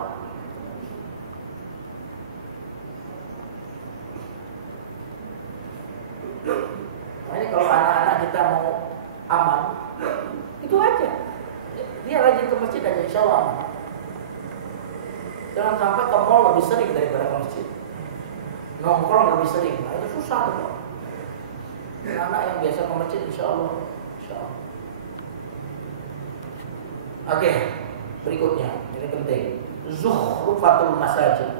Makanya kalau anak-anak kita mau aman, itu aja. Dia rajin ke masjid aja, insya Allah aman. Jangan sampai ke mall lebih sering daripada ke masjid. Nongkrong lebih sering, nah itu susah tuh. Anak yang biasa ke masjid, insya Allah. Oke, berikutnya ini penting. Zukhrufatul masajid.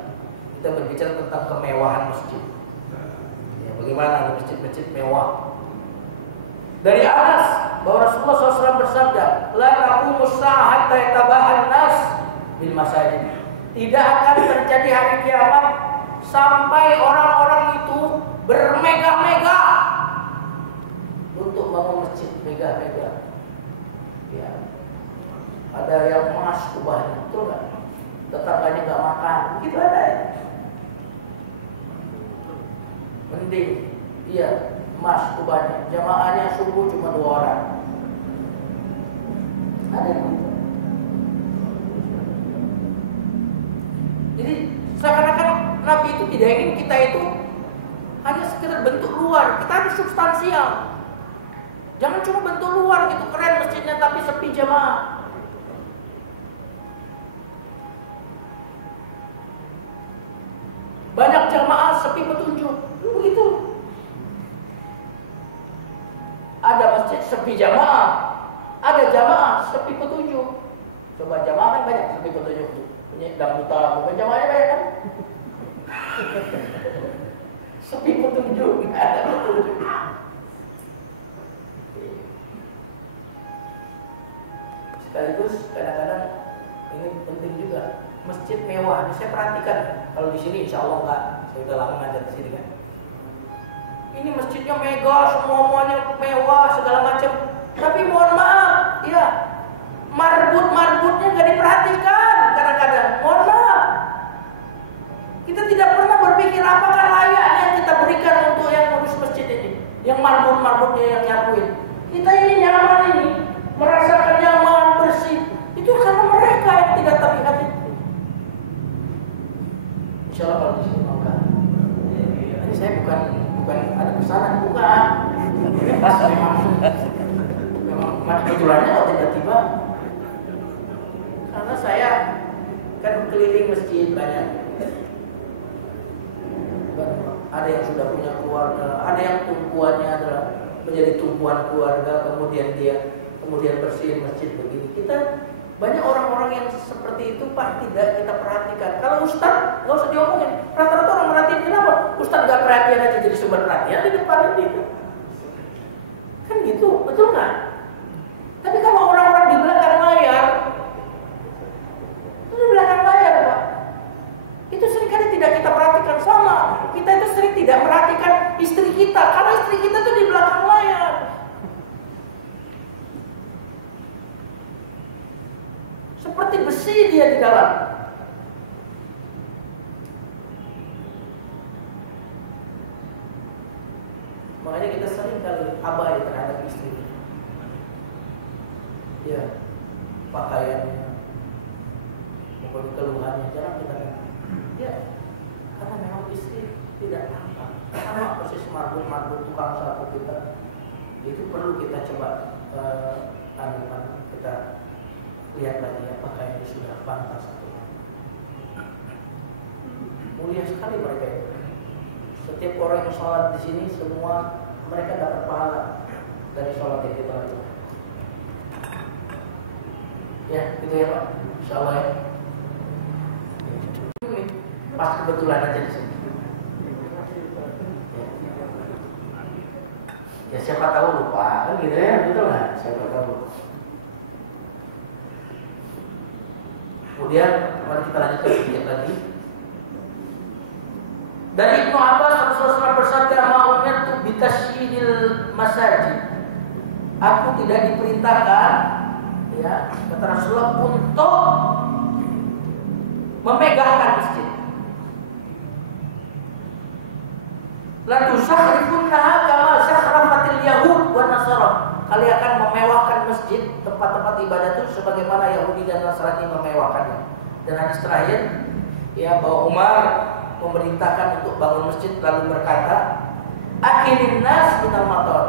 Kita berbicara tentang kemewahan masjid. Ya, bagaimana masjid-masjid mewah? Dari Anas bahwa Rasulullah SAW bersabda, "La taqumus saa'ah hatta yatabahan nas bil masajid." Tidak akan terjadi hari kiamat sampai orang-orang itu bermegah-megah untuk bangun masjid megah-megah. Ya. Ada yang emas kubahnya, betul nggak? Tetangganya nggak makan, begitu ada ya. Mending, iya, emas kubahnya. Jamaahnya subuh cuma 2 orang. Ada yang Dia ingin kita itu hanya sekedar bentuk luar, kita harus substansial. Jangan cuma bentuk luar gitu, keren masjidnya tapi sepi jamaah. Banyak jamaah sepi petunjuk, begitu. Ada masjid sepi jamaah, ada jamaah sepi petunjuk. Coba jamaah kan banyak sepi petunjuk, punya dangdutan, bukan jamaahnya banyak kan? Sepi petunjuk, nggak ada petunjuk. Sekaligus kadang-kadang ini penting juga, masjid mewah. Saya perhatikan kalau di sini, insya Allah enggak. Saya udah lama ngajar di sini kan. Ini masjidnya megah, semuanya mewah, segala macam. Tapi mohon maaf, ya marbut-marbutnya nggak diperhatikan kadang-kadang. Mohon maaf. Kita tidak pernah berpikir apakah layak yang kita berikan untuk yang ngurus masjid ini, yang marbut-marbutnya yang nyapuin. Kita ini nyaman ini, merasakan nyaman, bersih. Itu karena mereka yang tidak terlihat itu. Insya Allah kalau disini mau kan. Ini saya bukan ada pesanan, bukan. Pas memang kebetulannya kok tiba-tiba. Karena saya kan keliling masjid banyak. Ada yang sudah punya keluarga, ada yang tumpuannya adalah menjadi tumpuan keluarga, kemudian bersihin masjid begini. Kita banyak orang-orang yang seperti itu Pak tidak kita perhatikan. Kalau Ustaz nggak usah diomongin, rata-rata orang merhatiin. Kenapa? Ustaz nggak perhatian aja jadi sumber perhatian di depan itu. Kan gitu, betul nggak? Tapi kalau orang-orang di belakang layar, itu di belakang layar Pak, itu seringkali tidak kita perhatikan. Sama, kita itu sering tidak perhatikan istri kita, karena istri kita tuh di belakang layar. Seperti besi dia di dalam. Makanya kita sering kali abai terhadap istri. Ya, pakaiannya, pokoknya keluhannya jarang kita lihat. Ya, karena memang istri tidak tampak. Sama persis marbut tukang sapu kita. Itu perlu kita coba kita lihat lagi apakah ini sudah pantas atau tidak. Mulia sekali mereka itu. Setiap orang yang sholat di sini semua mereka dapat pahala dari sholat yang kita lakukan. Ya, gitu ya Pak. Insyaallah ya. Pas kebetulan aja di sini. Ya siapa tahu lupa kan gitu ya, betul nggak? Siapa tahu. Kemudian mari kita lanjutkan sedikit lagi. Dari Ibnu Abbas Rasulullah bersabda, "Ma'umirtu bitasyidil masajid." Aku tidak diperintahkan, ya, kata Rasulullah, untuk memegahkan masjid. La tusahrifunnaha kama sahrafatil yahud wan nasara. Kalian akan memewahkan masjid, tempat-tempat ibadah itu sebagaimana Yahudi dan Nasrani memewahkannya. Dan hadis terakhir, ya, bahwa Umar memerintahkan untuk bangun masjid lalu berkata, "Aqimin nas minal matar."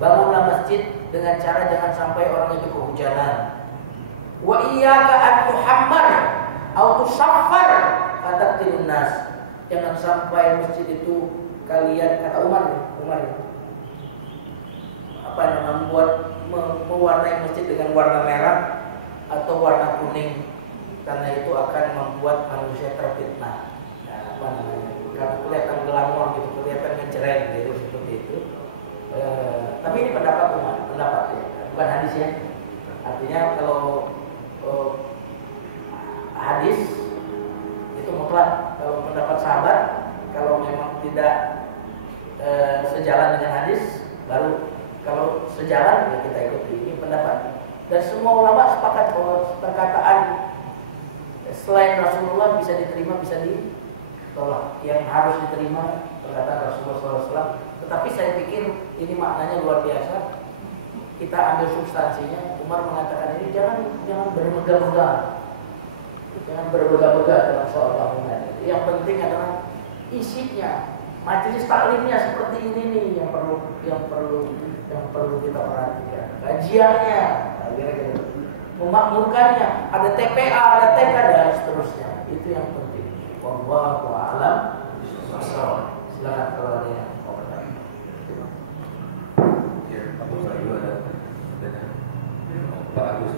Bangunlah masjid dengan cara jangan sampai orang itu kehujanan. Wa iyyaka an tuhammar au tusaffar fatattilun nas. Jangan sampai masjid itu kalian, kata Umar apa yang mewarnai masjid dengan warna merah atau warna kuning, karena itu akan membuat manusia terfitnah. Karena kelihatan glamor gitu, kelihatan ngejreng gitu, seperti itu. Tapi ini pendapat Umar, ya, bukan hadis ya. Artinya kalau hadis itu mutlak. Kalau pendapat sahabat, kalau memang tidak sejalan dengan hadis, baru kalau sejalan ya kita ikuti. Ini pendapat. Dan semua ulama sepakat bahwa perkataan selain Rasulullah bisa diterima, bisa ditolak. Yang harus diterima perkataan Rasulullah SAW. Tetapi saya pikir ini maknanya luar biasa. Kita ambil substansinya. Umar mengatakan ini jangan bermegah-megah, jangan bermegah-megah dalam soal bangunan. Yang penting adalah isinya, majelis taklimnya seperti ini nih yang perlu kita perhatikan. Kajiannya, memakmurkannya, ada TPA, ada TK dan seterusnya. Itu yang penting. Wallahu a'lam bishawab. Silakan kalau ada yang mau bertanya. Ya, Pak Bayu ada Pak Agus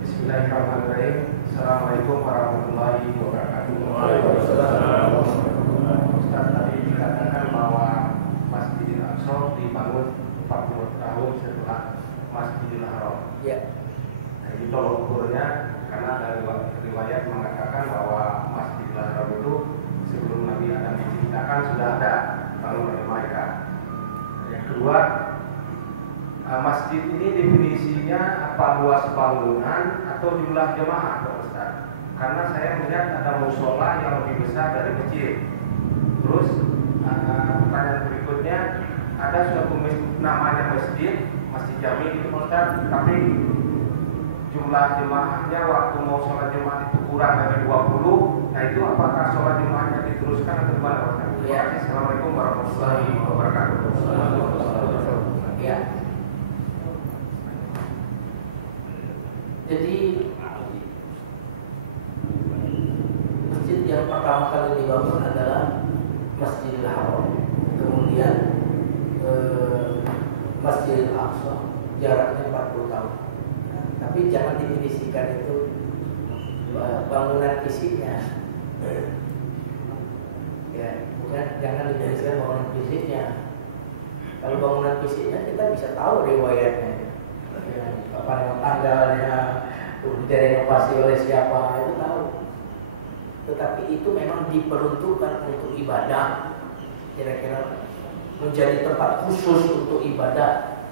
Bismillahirrahmanirrahim. Assalamualaikum warahmatullahi wabarakatuh. Waalaikumsalam. Ustaz, tadi dikatakan bahwa Masjidil Aqsa dibangun 40 tahun setelah Masjidil Haram. Ya. Nah, itu tolok ukurnya karena dari riwayat mengatakan bahwa Masjidil Haram itu sebelum Nabi Adam diciptakan sudah ada bangun oleh mereka. Yang kedua, masjid ini definisinya apa luas bangunan atau jumlah jemaah, Pak Ustaz? Karena saya melihat ada musola yang lebih besar dari masjid. Terus pertanyaan berikutnya, ada suatu namanya masjid jami itu Pak Ustaz, tapi jumlah jemaahnya waktu mau sholat jemaah itu kurang dari 20. Nah itu apakah sholat jemaahnya diteruskan atau gimana Pak Ustaz? Terima kasih. Assalamualaikum warahmatullahi wabarakatuh. Ya. Jadi masjid yang pertama kali dibangun adalah Masjidil Haram, kemudian Masjidil Aqsa, jaraknya 40 tahun. Tapi jangan definisikan itu bangunan fisiknya, ya, bukan, jangan definisikan bangunan fisiknya. Kalau bangunan fisiknya kita bisa tahu riwayatnya. Apa nama tanggalnya, direnovasi oleh siapa, itu tahu. Tetapi itu memang diperuntukkan untuk ibadah, kira-kira menjadi tempat khusus untuk ibadah.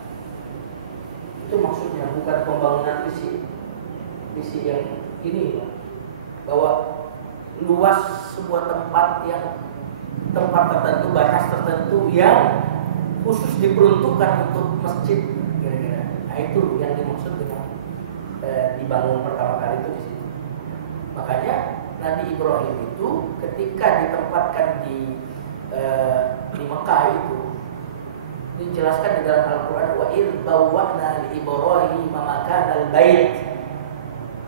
Itu maksudnya, bukan pembangunan visi yang ini, bahwa luas sebuah tempat tertentu, batas tertentu yang khusus diperuntukkan untuk masjid, kira-kira. Nah, itu yang dimaksud dengan dibangun pertama kali itu di situ. Makanya Nabi Ibrahim itu ketika ditempatkan di Mekah itu dijelaskan di dalam Al-Quran, wa idh bawwa'na li Ibrahim makanal bait.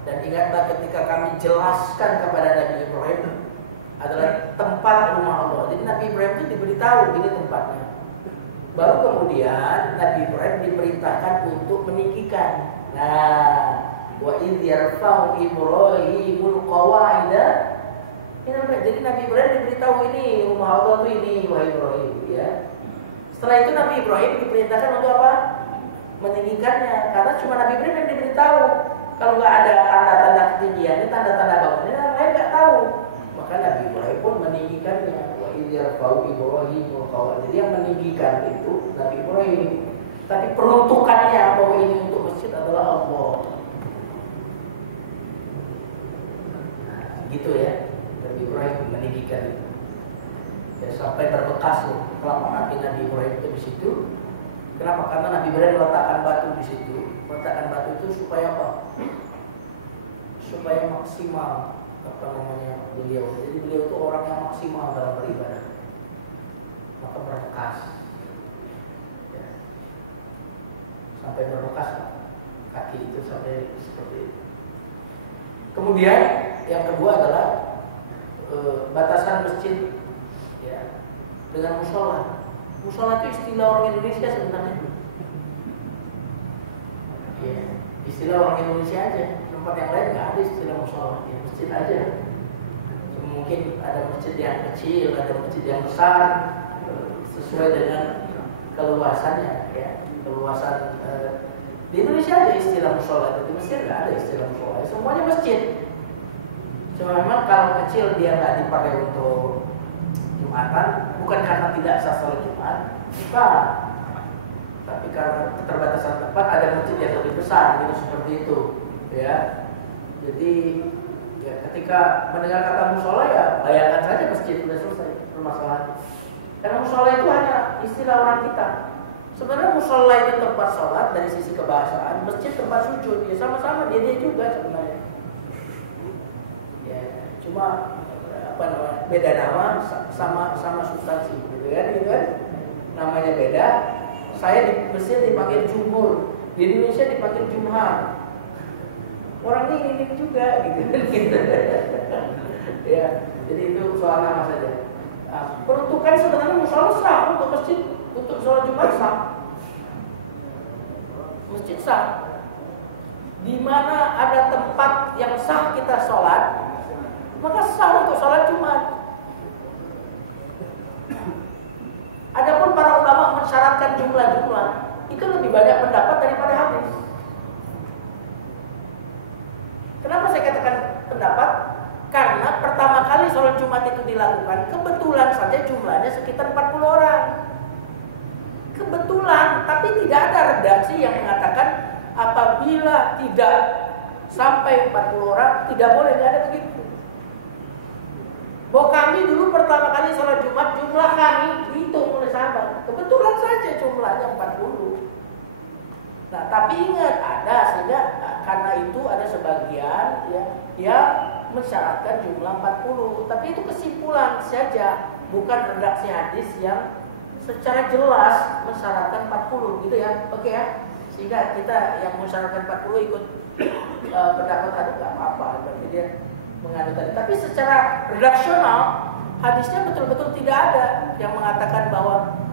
Dan ingatlah ketika kami jelaskan kepada Nabi Ibrahim adalah tempat rumah Allah. Jadi Nabi Ibrahim itu diberitahu ini tempatnya. Baru kemudian Nabi Ibrahim diperintahkan untuk meninggikan. Nah, wa idh yarfa'u Ibrahimul qawa'ida. Jadi Nabi Ibrahim diberitahu ini rumah Allah tuh ini, wahai Ibrahim, ya. Setelah itu Nabi Ibrahim diperintahkan untuk apa? Meninggikannya. Karena cuma Nabi Ibrahim yang diberitahu. Kalau nggak ada tanda-tanda ketinggian, ini tanda-tanda bangunannya, orang lain nggak tahu. Maka Nabi Ibrahim pun meninggikannya. Wa idh yarfa'u Ibrahimul qawa'ida. Jadi yang meninggikan itu Nabi Ibrahim. Tapi peruntukannya bahwa ini untuk masjid adalah Allah. Nah, gitu ya. Nabi Ibrahim meninggikan itu. Ya, sampai berbekas loh kelamaan Nabi Ibrahim itu di situ. Kenapa? Karena Nabi Ibrahim meletakkan batu di situ. Meletakkan batu itu supaya apa? Supaya maksimal apa namanya beliau. Jadi beliau itu orang yang maksimal dalam beribadah. Maka berbekas. Ya. Sampai berbekas kaki itu sampai seperti itu. Kemudian yang kedua adalah batasan masjid, ya, dengan musola. Musola itu istilah orang Indonesia sebenarnya. Ya, istilah orang Indonesia aja. Tempat yang lain nggak ada istilah musola. Ya, masjid aja. Mungkin ada masjid yang kecil, ada masjid yang besar, sesuai dengan keluasannya. Ya, keluasan di Indonesia aja istilah musola. Di Mesir nggak ada istilah musola. Semuanya masjid. Cuma memang kalau kecil dia nggak dipakai untuk Jumatan, bukan karena tidak sah salat Jumat, bukan. Tapi karena keterbatasan tempat, ada masjid yang lebih besar, gitu seperti itu, ya. Jadi, ya ketika mendengar kata musola, ya bayangkan saja masjid sudah selesai permasalahan. Karena musola itu hanya istilah orang kita, Sebenarnya musola itu tempat sholat dari sisi kebahasaan, masjid tempat sujud, ya sama-sama dia juga sebenarnya. Ya, cuma apa namanya, beda nama sama substansi, gitu kan? Namanya beda. Saya di Mesir dipanggil Jumhur, di Indonesia dipanggil Jumhar. Orang ini juga, gitu. Ya, jadi itu soal nama saja. Nah, peruntukan sebenarnya musola sah untuk masjid, untuk sholat Jumat sah. Masjid sah. Di mana ada tempat yang sah kita sholat, maka sah untuk sholat Jumat. Adapun para ulama mensyaratkan jumlah-jumlah, itu lebih banyak pendapat daripada hadis. Kenapa saya katakan pendapat? Karena pertama kali sholat Jumat itu dilakukan, kebetulan saja jumlahnya sekitar 40 orang. Kebetulan, tapi tidak ada redaksi yang mengatakan apabila tidak sampai 40 orang tidak boleh, tidak ada begitu. Bahwa kami dulu pertama kali sholat Jumat, jumlah kami dihitung oleh sahabat, kebetulan saja jumlahnya 40. Nah, tapi ingat ada, sehingga karena itu ada sebagian ya mensyaratkan jumlah 40, tapi itu kesimpulan saja, bukan redaksi hadis yang secara jelas mensyaratkan 40 gitu ya. Oke ya. Sehingga kita yang mensyaratkan 40 ikut pendapat hadis enggak apa-apa, berarti dia mengadu tadi. Tapi secara redaksional hadisnya betul-betul tidak ada yang mengatakan bahwa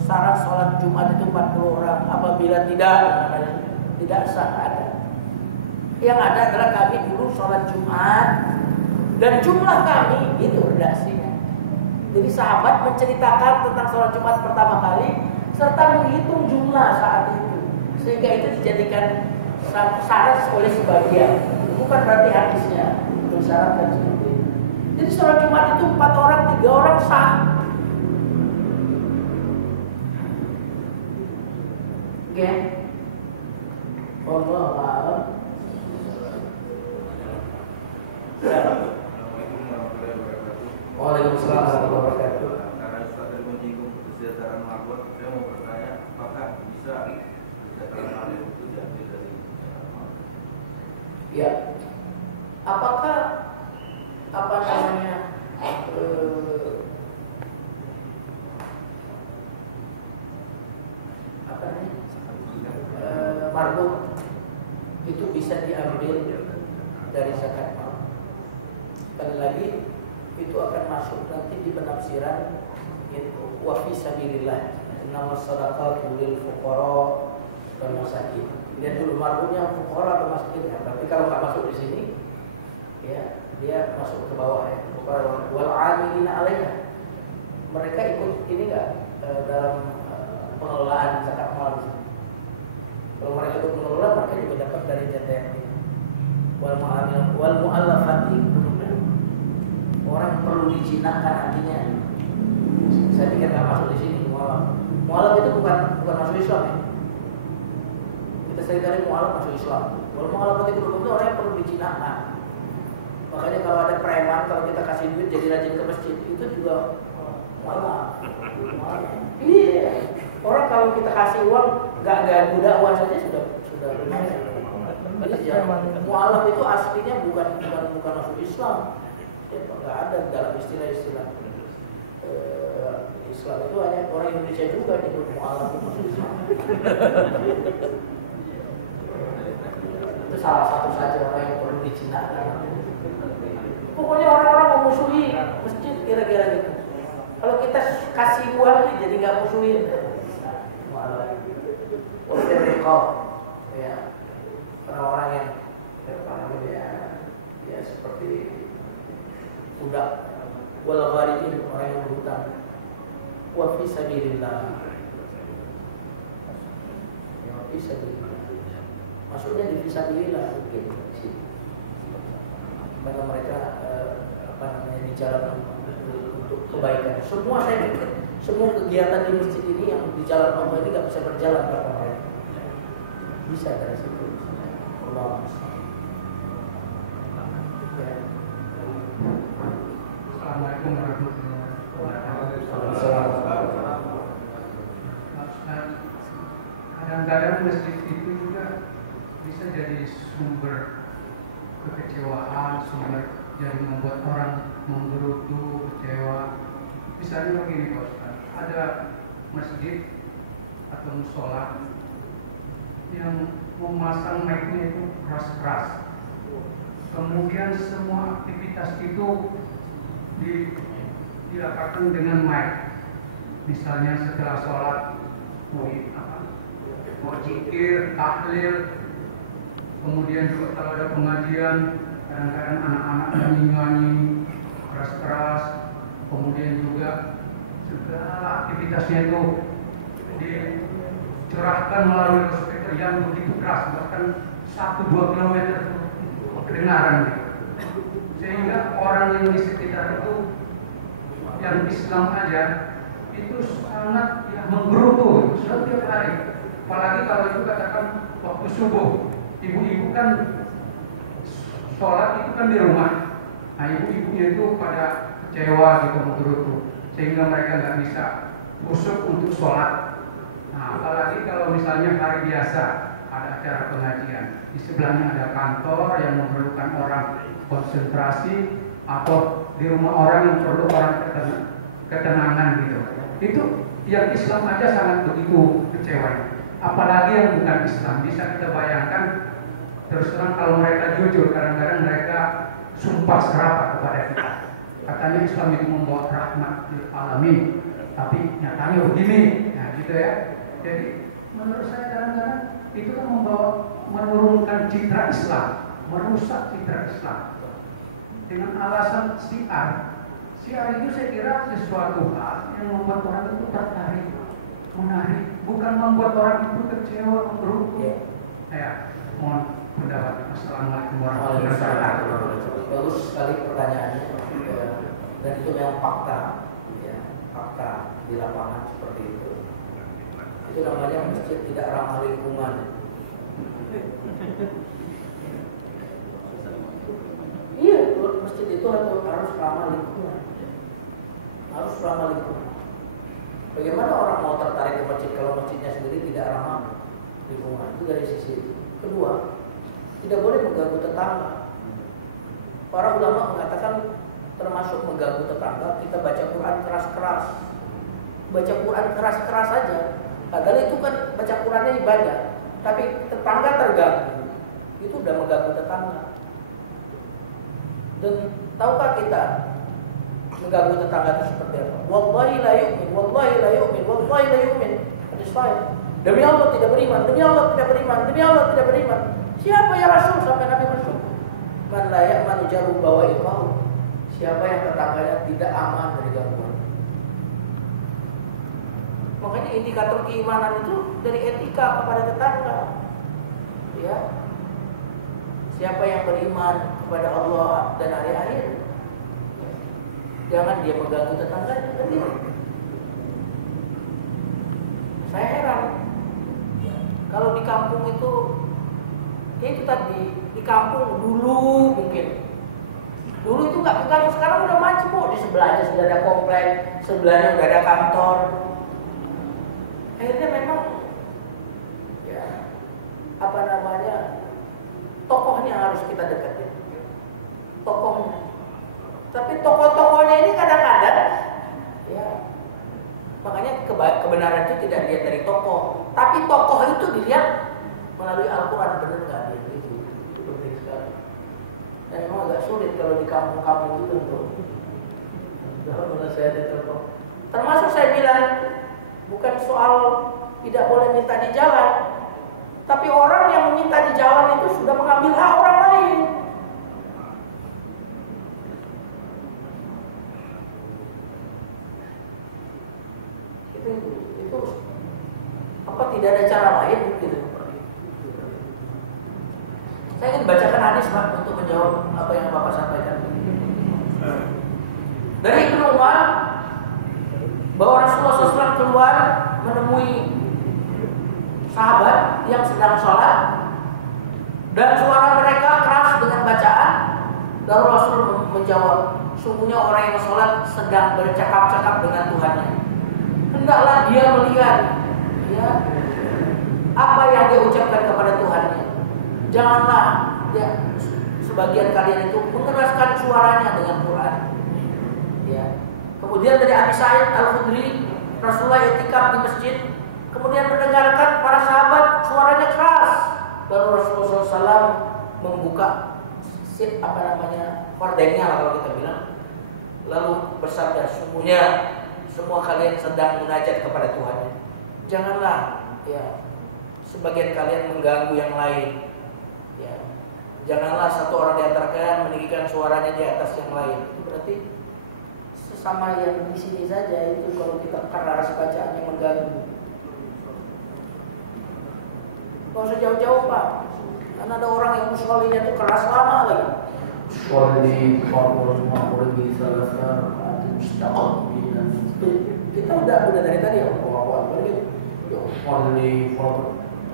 syarat sholat Jumat itu 40 orang, apabila tidak sah, ada. Yang ada adalah kami dulu sholat Jumat dan jumlah kami itu redaksinya. Jadi sahabat menceritakan tentang sholat Jumat pertama kali serta menghitung jumlah saat itu, sehingga itu dijadikan syarat oleh sebagian, bukan berarti hadisnya mensyaratkan seperti itu. Jadi sholat Jumat itu 4 orang, 3 orang sah. Oke, Allah a'lam. Waalaikumsalam warahmatullahi wabarakatuh. Karena Ustaz tadi menyinggung kesejahteraan marbot, saya mau bertanya, apakah bisa kesejahteraan marbot itu diambil dari marbot? Ya, apakah apa namanya marbot itu bisa diambil dari zakat mal? Sekali lagi itu akan masuk nanti di penafsiran itu wa fi sabilillah innamas shadaqatu lil fuqara wal masakin. Lihat dulu marbutnya fuqara atau masakin. Tapi kalau nggak masuk di sini, ya dia masuk ke bawah ya. Fuqara wal 'amilina 'alaiha. Mereka ikut ini nggak dalam pengelolaan zakat mal di sini? Kalau mereka ikut mengelola, mereka juga dapat dari jatah ini. Wal mu'allafati qulubuhum. Orang perlu dijinakkan hatinya. Saya pikir nggak masuk di sini mu'allaf. Mu'allaf itu bukan masuk Islam ya. Kita seringkali mu'allaf masuk Islam. Wal mu'allafati qulubuhum itu orang yang perlu dijinakkan. Makanya kalau ada preman, kalau kita kasih duit jadi rajin ke masjid, itu juga mu'allaf. Iya. Orang kalau kita kasih uang nggak ganggu dakwah saja sudah lumayan. Mu'allaf itu aslinya bukan masuk Islam. Nggak ada dalam istilah-istilah Islam itu hanya orang Indonesia juga nyebut mu'allaf itu masuk Islam. Itu salah satu saja orang yang perlu dijinakkan. Pokoknya orang-orang memusuhi masjid kira-kira gitu. Kalau kita kasih uang jadi nggak musuhin. Wasir riqab, ya, orang-orang yang ya seperti budak, wal gharibin, orang yang berhutang, wa fi sabilillah, ya fi sabilillah, maksudnya di fisabilillah mungkin karena mereka di jalan untuk kebaikan. Semua kegiatan di masjid ini yang di jalan Allah ini nggak bisa berjalan tanpa mereka. Bisa dari situ. Allah. Assalamualaikum warahmatullahi wabarakatuh. kadang masjid itu juga bisa jadi sumber kekecewaan, sumber jadi membuat orang menggerutu, kecewa. Misalnya begini Pak Ustaz, ada masjid atau musola yang memasang mic-nya itu keras-keras. Kemudian semua aktivitas itu dilakukan dengan mic. Misalnya setelah sholat mau zikir, tahlil, kemudian juga kalau ada pengajian kadang-kadang anak-anak nyanyi keras-keras, kemudian juga segala aktivitasnya itu dicurahkan melalui loudspeaker yang begitu keras, bahkan 1-2 kilometer kedengaran gitu. Sehingga orang yang di sekitar itu yang Islam aja itu sangat menggerutu setiap hari. Apalagi kalau itu katakan waktu subuh, ibu-ibu kan sholat itu kan di rumah. Nah ibu-ibunya itu pada kecewa gitu, menggerutu, sehingga mereka nggak bisa khusyuk untuk sholat. Nah apalagi kalau misalnya hari biasa ada acara pengajian, di sebelahnya ada kantor yang memerlukan orang konsentrasi, atau di rumah orang yang perlu orang ketenangan gitu. Itu yang Islam aja sangat begitu kecewa. Apalagi yang bukan Islam. Bisa kita bayangkan, terus terang kalau mereka jujur, kadang-kadang mereka sumpah serapah kepada kita. Katanya Islam itu membawa rahmat lil alamin, tapi nyatanya begini. Nah gitu ya. Jadi menurut saya kadang-kadang itu kan menurunkan citra Islam, merusak citra Islam dengan alasan syiar. Syiar itu saya kira sesuatu hal yang membuat orang itu tertarik, menarik, bukan membuat orang itu kecewa, menggerutu. Ya, mohon pendapat. Assalamualaikum warahmatullahi wabarakatuh. Bagus sekali pertanyaannya, dan itu memang fakta, ya, fakta di lapangan seperti itu. Itu namanya masjid tidak ramah lingkungan. Iya, masjid itu harus ramah lingkungan. Harus ramah lingkungan. Bagaimana orang mau tertarik ke masjid kalau masjidnya sendiri tidak ramah lingkungan? Itu dari sisi itu. Kedua, tidak boleh mengganggu tetangga. Para ulama mengatakan termasuk mengganggu tetangga, kita baca Quran keras-keras. Baca Quran keras-keras saja. Padahal itu kan baca Qurannya ibadah, tapi tetangga terganggu, itu udah mengganggu tetangga. Dan tahukah kita mengganggu tetangga itu seperti apa? Wallahi la yu'min, wallahi la yu'min, wallahi la yu'min. Hadis sahih. Demi Allah tidak beriman, demi Allah tidak beriman, demi Allah tidak beriman. Siapa ya Rasul sampai Nabi bersyukur? Man la ya'manu jaru bawa'iqahu. Siapa yang tetangganya tidak aman dari gangguan. Makanya indikator keimanan itu dari etika kepada tetangga. Ya. Siapa yang beriman kepada Allah dan hari akhir, jangan dia mengganggu tetangganya. Saya heran, kalau di kampung itu, ya itu tadi, di kampung dulu mungkin, dulu itu nggak mengganggu, sekarang udah macam, di sebelahnya sudah ada komplek, sebelahnya sudah ada kantor. Akhirnya memang, ya, apa namanya, tokohnya harus kita deketin, tokohnya. Tapi tokoh-tokohnya ini kadang-kadang, ya, makanya kebenaran itu tidak dilihat dari tokoh, tapi tokoh itu dilihat melalui Al-Quran, benar nggak dia itu penting sekali. Dan memang agak sulit kalau di kampung-kampung itu untuk mana saya diterpok. Termasuk saya bilang, bukan soal tidak boleh minta di jalan, tapi orang yang meminta di jalan itu sudah mengambil hak orang lain. Itu apa tidak ada cara lain gitu. Saya ingin bacakan hadis Pak untuk menjawab apa yang Bapak sampaikan. Dari Ibnu Umar bahwa Rasulullah SAW keluar menemui sahabat yang sedang sholat dan suara mereka keras dengan bacaan. Lalu Rasul menjawab, sungguhnya orang yang sholat sedang bercakap-cakap dengan Tuhannya. Hendaklah dia melihat, ya, apa yang dia ucapkan kepada Tuhannya. Janganlah ya, sebagian kalian itu mengeraskan suaranya dengan Quran. Ya. Kemudian dari Abi Sa'id Al-Khudri, Rasulullah i'tikaf di masjid, kemudian mendengarkan para sahabat suaranya keras. Lalu Rasulullah SAW membuka kordengnya kalau kita bilang, lalu bersabda, sungguhnya semua kalian sedang munajat kepada Tuhan. Janganlah ya sebagian kalian mengganggu yang lain. Ya. Janganlah satu orang di antara kalian meninggikan suaranya di atas yang lain. Itu berarti sesama yang di sini saja itu kalau kita keras bacaannya mengganggu. Gak usah jauh-jauh Pak. Karena ada orang yang musollinya itu keras lama lagi. Musolli, Muhammad bisa kita udah dari tadi ya.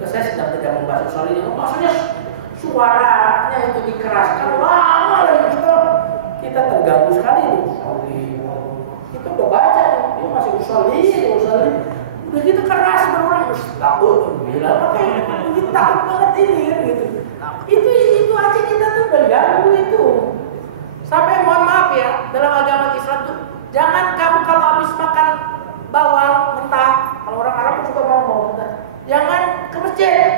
Saya sedang tidak membahas musollinya. Maksudnya suaranya itu dikeraskan lama lagi kita terganggu sekali musolli. Kita udah baca dia masih musolli. Udah gitu keras berulang takut bilang makanya kita takut banget ini kan gitu. Itu aja kita tuh berganggu itu. Sampai mohon maaf ya, dalam agama Islam tuh jangan kamu kalau habis makan bawang mentah, kalau orang Arab suka bawang mentah, jangan ke masjid.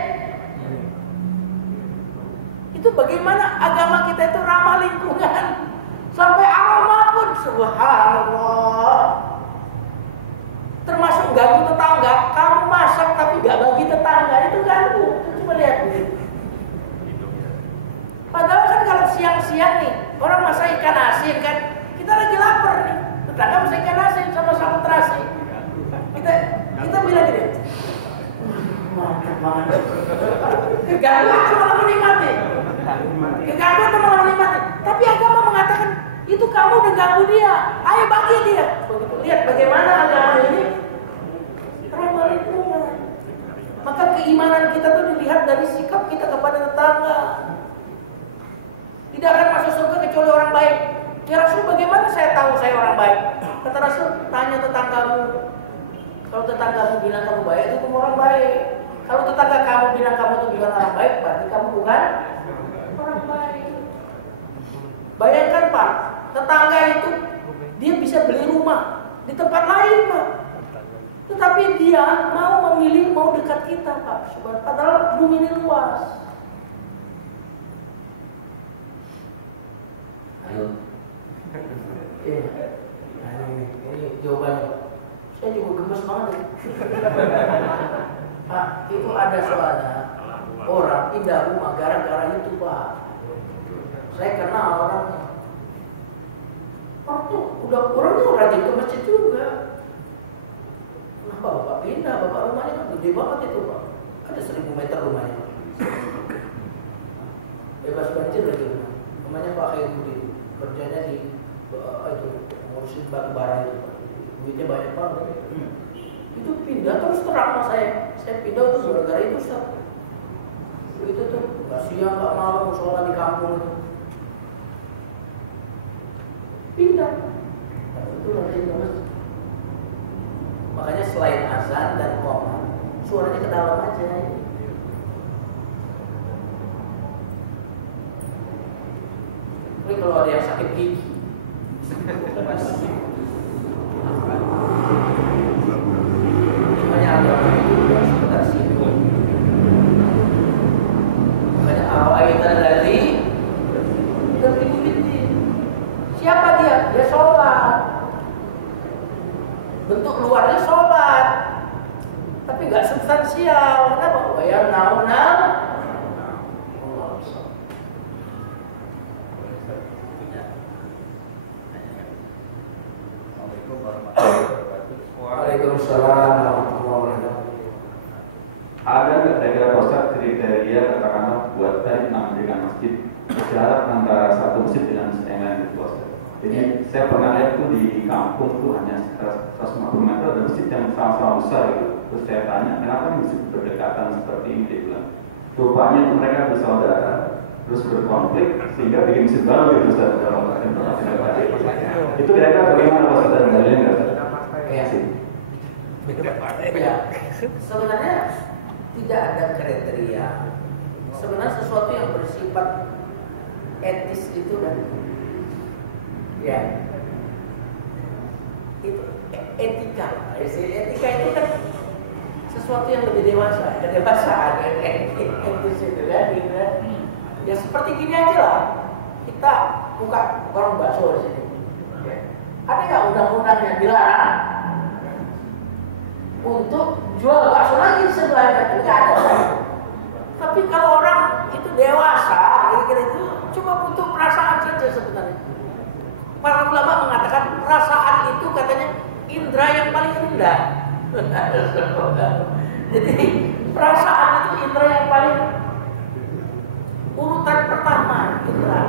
Itu bagaimana agama kita itu ramah lingkungan. Sampai aroma pun subhanallah. Termasuk ganggu tetangga, kamu masak tapi gak bagi tetangga, itu ganggu. Coba lihat begitu. Padahal kan kalau siang-siang nih, orang masak ikan asin kan, kita lagi lapar nih, tetangga masak ikan asin sama-sama terasi. Kita bilang gini, mantap banget. Keganggu atau malah menikmati? Keganggu atau malah menikmati? Tapi agama mengatakan, itu kamu udah ganggu dia, ayo bagi dia. Begitu. Lihat bagaimana agama ini ramah lingkungan. Maka keimanan kita tuh dilihat dari sikap kita kepada tetangga. Tidak akan masuk surga kecuali orang baik. Ya Rasul, bagaimana saya tahu saya orang baik? Kata Rasul, tanya tetanggamu. Kalau tetanggamu bilang kamu baik, itu kamu orang baik. Kalau tetangga kamu bilang kamu tuh bukan orang baik, berarti kamu bukan orang baik. Bayangkan Pak, tetangga itu dia bisa beli rumah di tempat lain Pak, tetapi dia mau memilih mau dekat kita Pak. Padahal bumi ini luas. Ayo. Ini jawabannya. Saya juga gemes banget. Pak, itu ada soalnya orang pindah rumah gara-gara itu Pak. Saya kenal orangnya. Waktu orangnya rajin ke masjid juga. Kenapa Bapak pindah? Bapak rumahnya kan gede banget itu Pak. Ada 1000 meter rumahnya. Bebas banjir lagi rumah. Namanya Pak Khairudin. Kerjanya di itu ngurusin batu bara itu Pak. Duitnya banyak banget. Itu pindah terus terang sama saya. Saya pindah tuh gara-gara itu Ustaz. Itu tuh nggak siang nggak malam sholat di kampung itu. Pindah. Itu rajin banget. Makanya selain azan dan qomat, suaranya ke dalam aja. Tapi kalau ada yang sakit gigi, makanya ada itu sebentar sini. Makanya awaitan dari siapa dia? Dia sholat. Bentuk luarnya sholat, tapi nggak substansial. Kenapa? Bayar naunal. Waalaikumsalam warahmatullahi wabarakatuh. Ada kira-kira Ustaz kriteria katakanlah buat tadi mendirikan masjid jarak antara satu masjid dengan yang lain itu Ustaz. Jadi saya pernah lihat tuh di kampung tuh hanya sekitar 150 meter ada masjid yang sama-sama besar gitu. Terus saya tanya kenapa masjid berdekatan seperti ini? Dia bilang rupanya tuh mereka bersaudara terus berkonflik sehingga bikin masjid baru gitu Ustaz. Itu kira-kira bagaimana Ustaz dan dalilnya nggak Ustaz? Ya. Sebenarnya tidak ada kriteria. Sebenarnya sesuatu yang bersifat etis itu kan, ya, itu etika. Etika itu kan sesuatu yang lebih dewasa, kedewasaan, etis itu kan, gitu kan. Ya seperti gini aja lah, kita buka warung bakso di sini. Ya. Ada nggak undang-undang yang dilarang untuk jual bakso lagi di sebelahnya? Nggak ada. Tapi kalau orang itu dewasa, kira-kira itu cuma butuh perasaan saja sebenarnya. Para ulama mengatakan perasaan itu katanya indera yang paling rendah. Jadi perasaan itu indera yang paling urutan pertama, indera.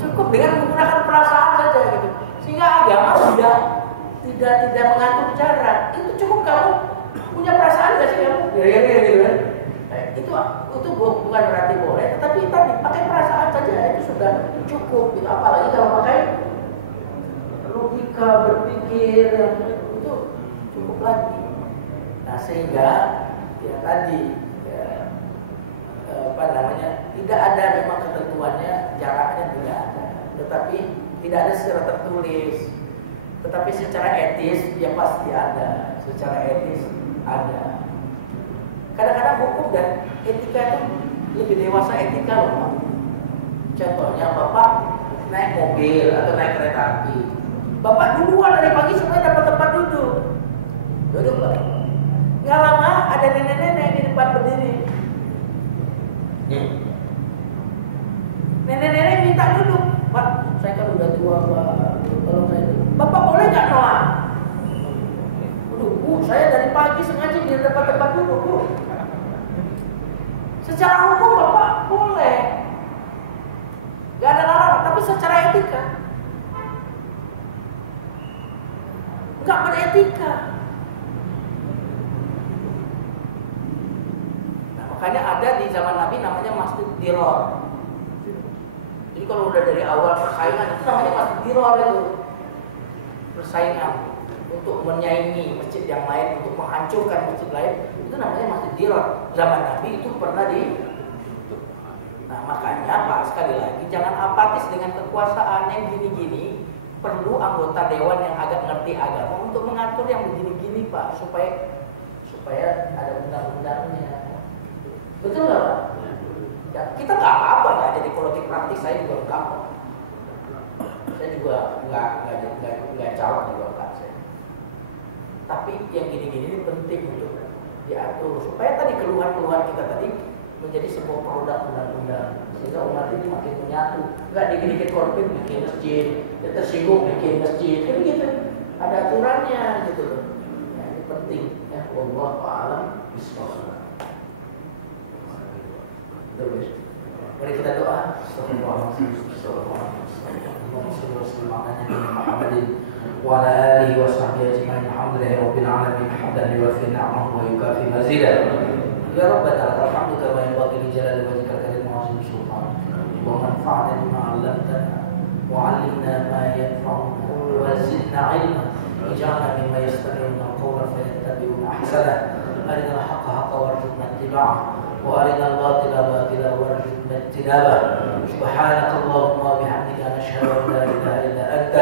Cukup dengan menggunakan perasaan saja gitu. Sehingga agama sudah tidak mengatur jarak. Itu cukup kamu punya perasaan nggak sih kamu? Ya gitu kan. Itu bukan berarti boleh, tetapi tadi pakai perasaan saja itu sudah cukup. Gitu. Apalagi kalau pakai logika berpikir itu cukup lagi. Nah sehingga ya tadi ya, tidak ada memang ketentuannya, jaraknya tidak ada, tetapi tidak ada secara tertulis, tetapi secara etis ya pasti ada, secara etis ada. Kadang-kadang hukum dan etika itu lebih dewasa etika loh Pak. Contohnya Bapak naik mobil atau naik kereta api, Bapak duluan dari pagi semuanya dapat tempat duduk. Duduk Pak. Nggak lama ada nenek-nenek di depan berdiri. Nenek-nenek minta duduk. Pak, saya kan udah tua Pak, tolong saya duduk. Bapak boleh nggak nolak? Bu, saya dari pagi sengaja di depan tempat duduk Bu. Secara hukum Bapak boleh, nggak ada larangan, tapi secara etika nggak beretika. Nah, makanya ada di zaman Nabi namanya masjid diror. Jadi kalau udah dari awal persaingan itu namanya masjid diror itu, persaingan untuk menyaingi masjid yang lain, untuk menghancurkan masjid lain, itu namanya masjid diror. Zaman Nabi itu pernah di. Nah makanya Pak, sekali lagi jangan apatis dengan kekuasaan yang gini-gini. Perlu anggota dewan yang agak ngerti agama untuk mengatur yang begini-gini Pak, supaya ada undang-undangnya. Betul nggak Pak? Ya, kita nggak apa-apa nggak jadi politik praktis, saya juga enggak. Saya juga nggak calon juga enggak saya. Tapi yang gini-gini ini penting untuk diatur supaya tadi keluhan-keluhan kita tadi menjadi sebuah produk undang-undang, sehingga umat ini makin menyatu. Nggak dikit-dikit konflik bikin masjid, ya tersinggung bikin masjid, kan gitu. Ada aturannya gitu loh. Ya, ini penting ya. Wallahu a'lam bishawab. Mari kita doa. Wa ala alihi wa sahbihi ajma'in. Alhamdulillahi rabbil alamin. Hamdan yuwafi ni'amahu wa yukafi mazidah. Ya Rabbana lakal hamdu kama yanbaghi li jalali wajhikal karim wa 'azimi sultanik. Wa manfa'na bima 'allamtana wa 'allimna ma yanfa'una wa zidna 'ilma. Ij'alna mimma yastami'una al-qawla fayattabi'una ahsanah. Arinal haqqa haqqan warzuqna ittiba'ah. وأرنا الباطل باطلا وارزقنا اجتنابه. سبحانك اللهم وبحمدك نشهد أن لا إله إلا أنت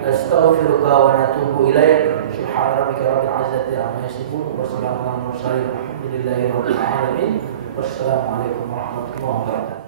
نستغفرك ونتوب إليك. سبحان ربك رب العزة عما يصفون وسلام على المرسلين والحمد لله رب العالمين. والسلام عليكم ورحمة الله وبركاته.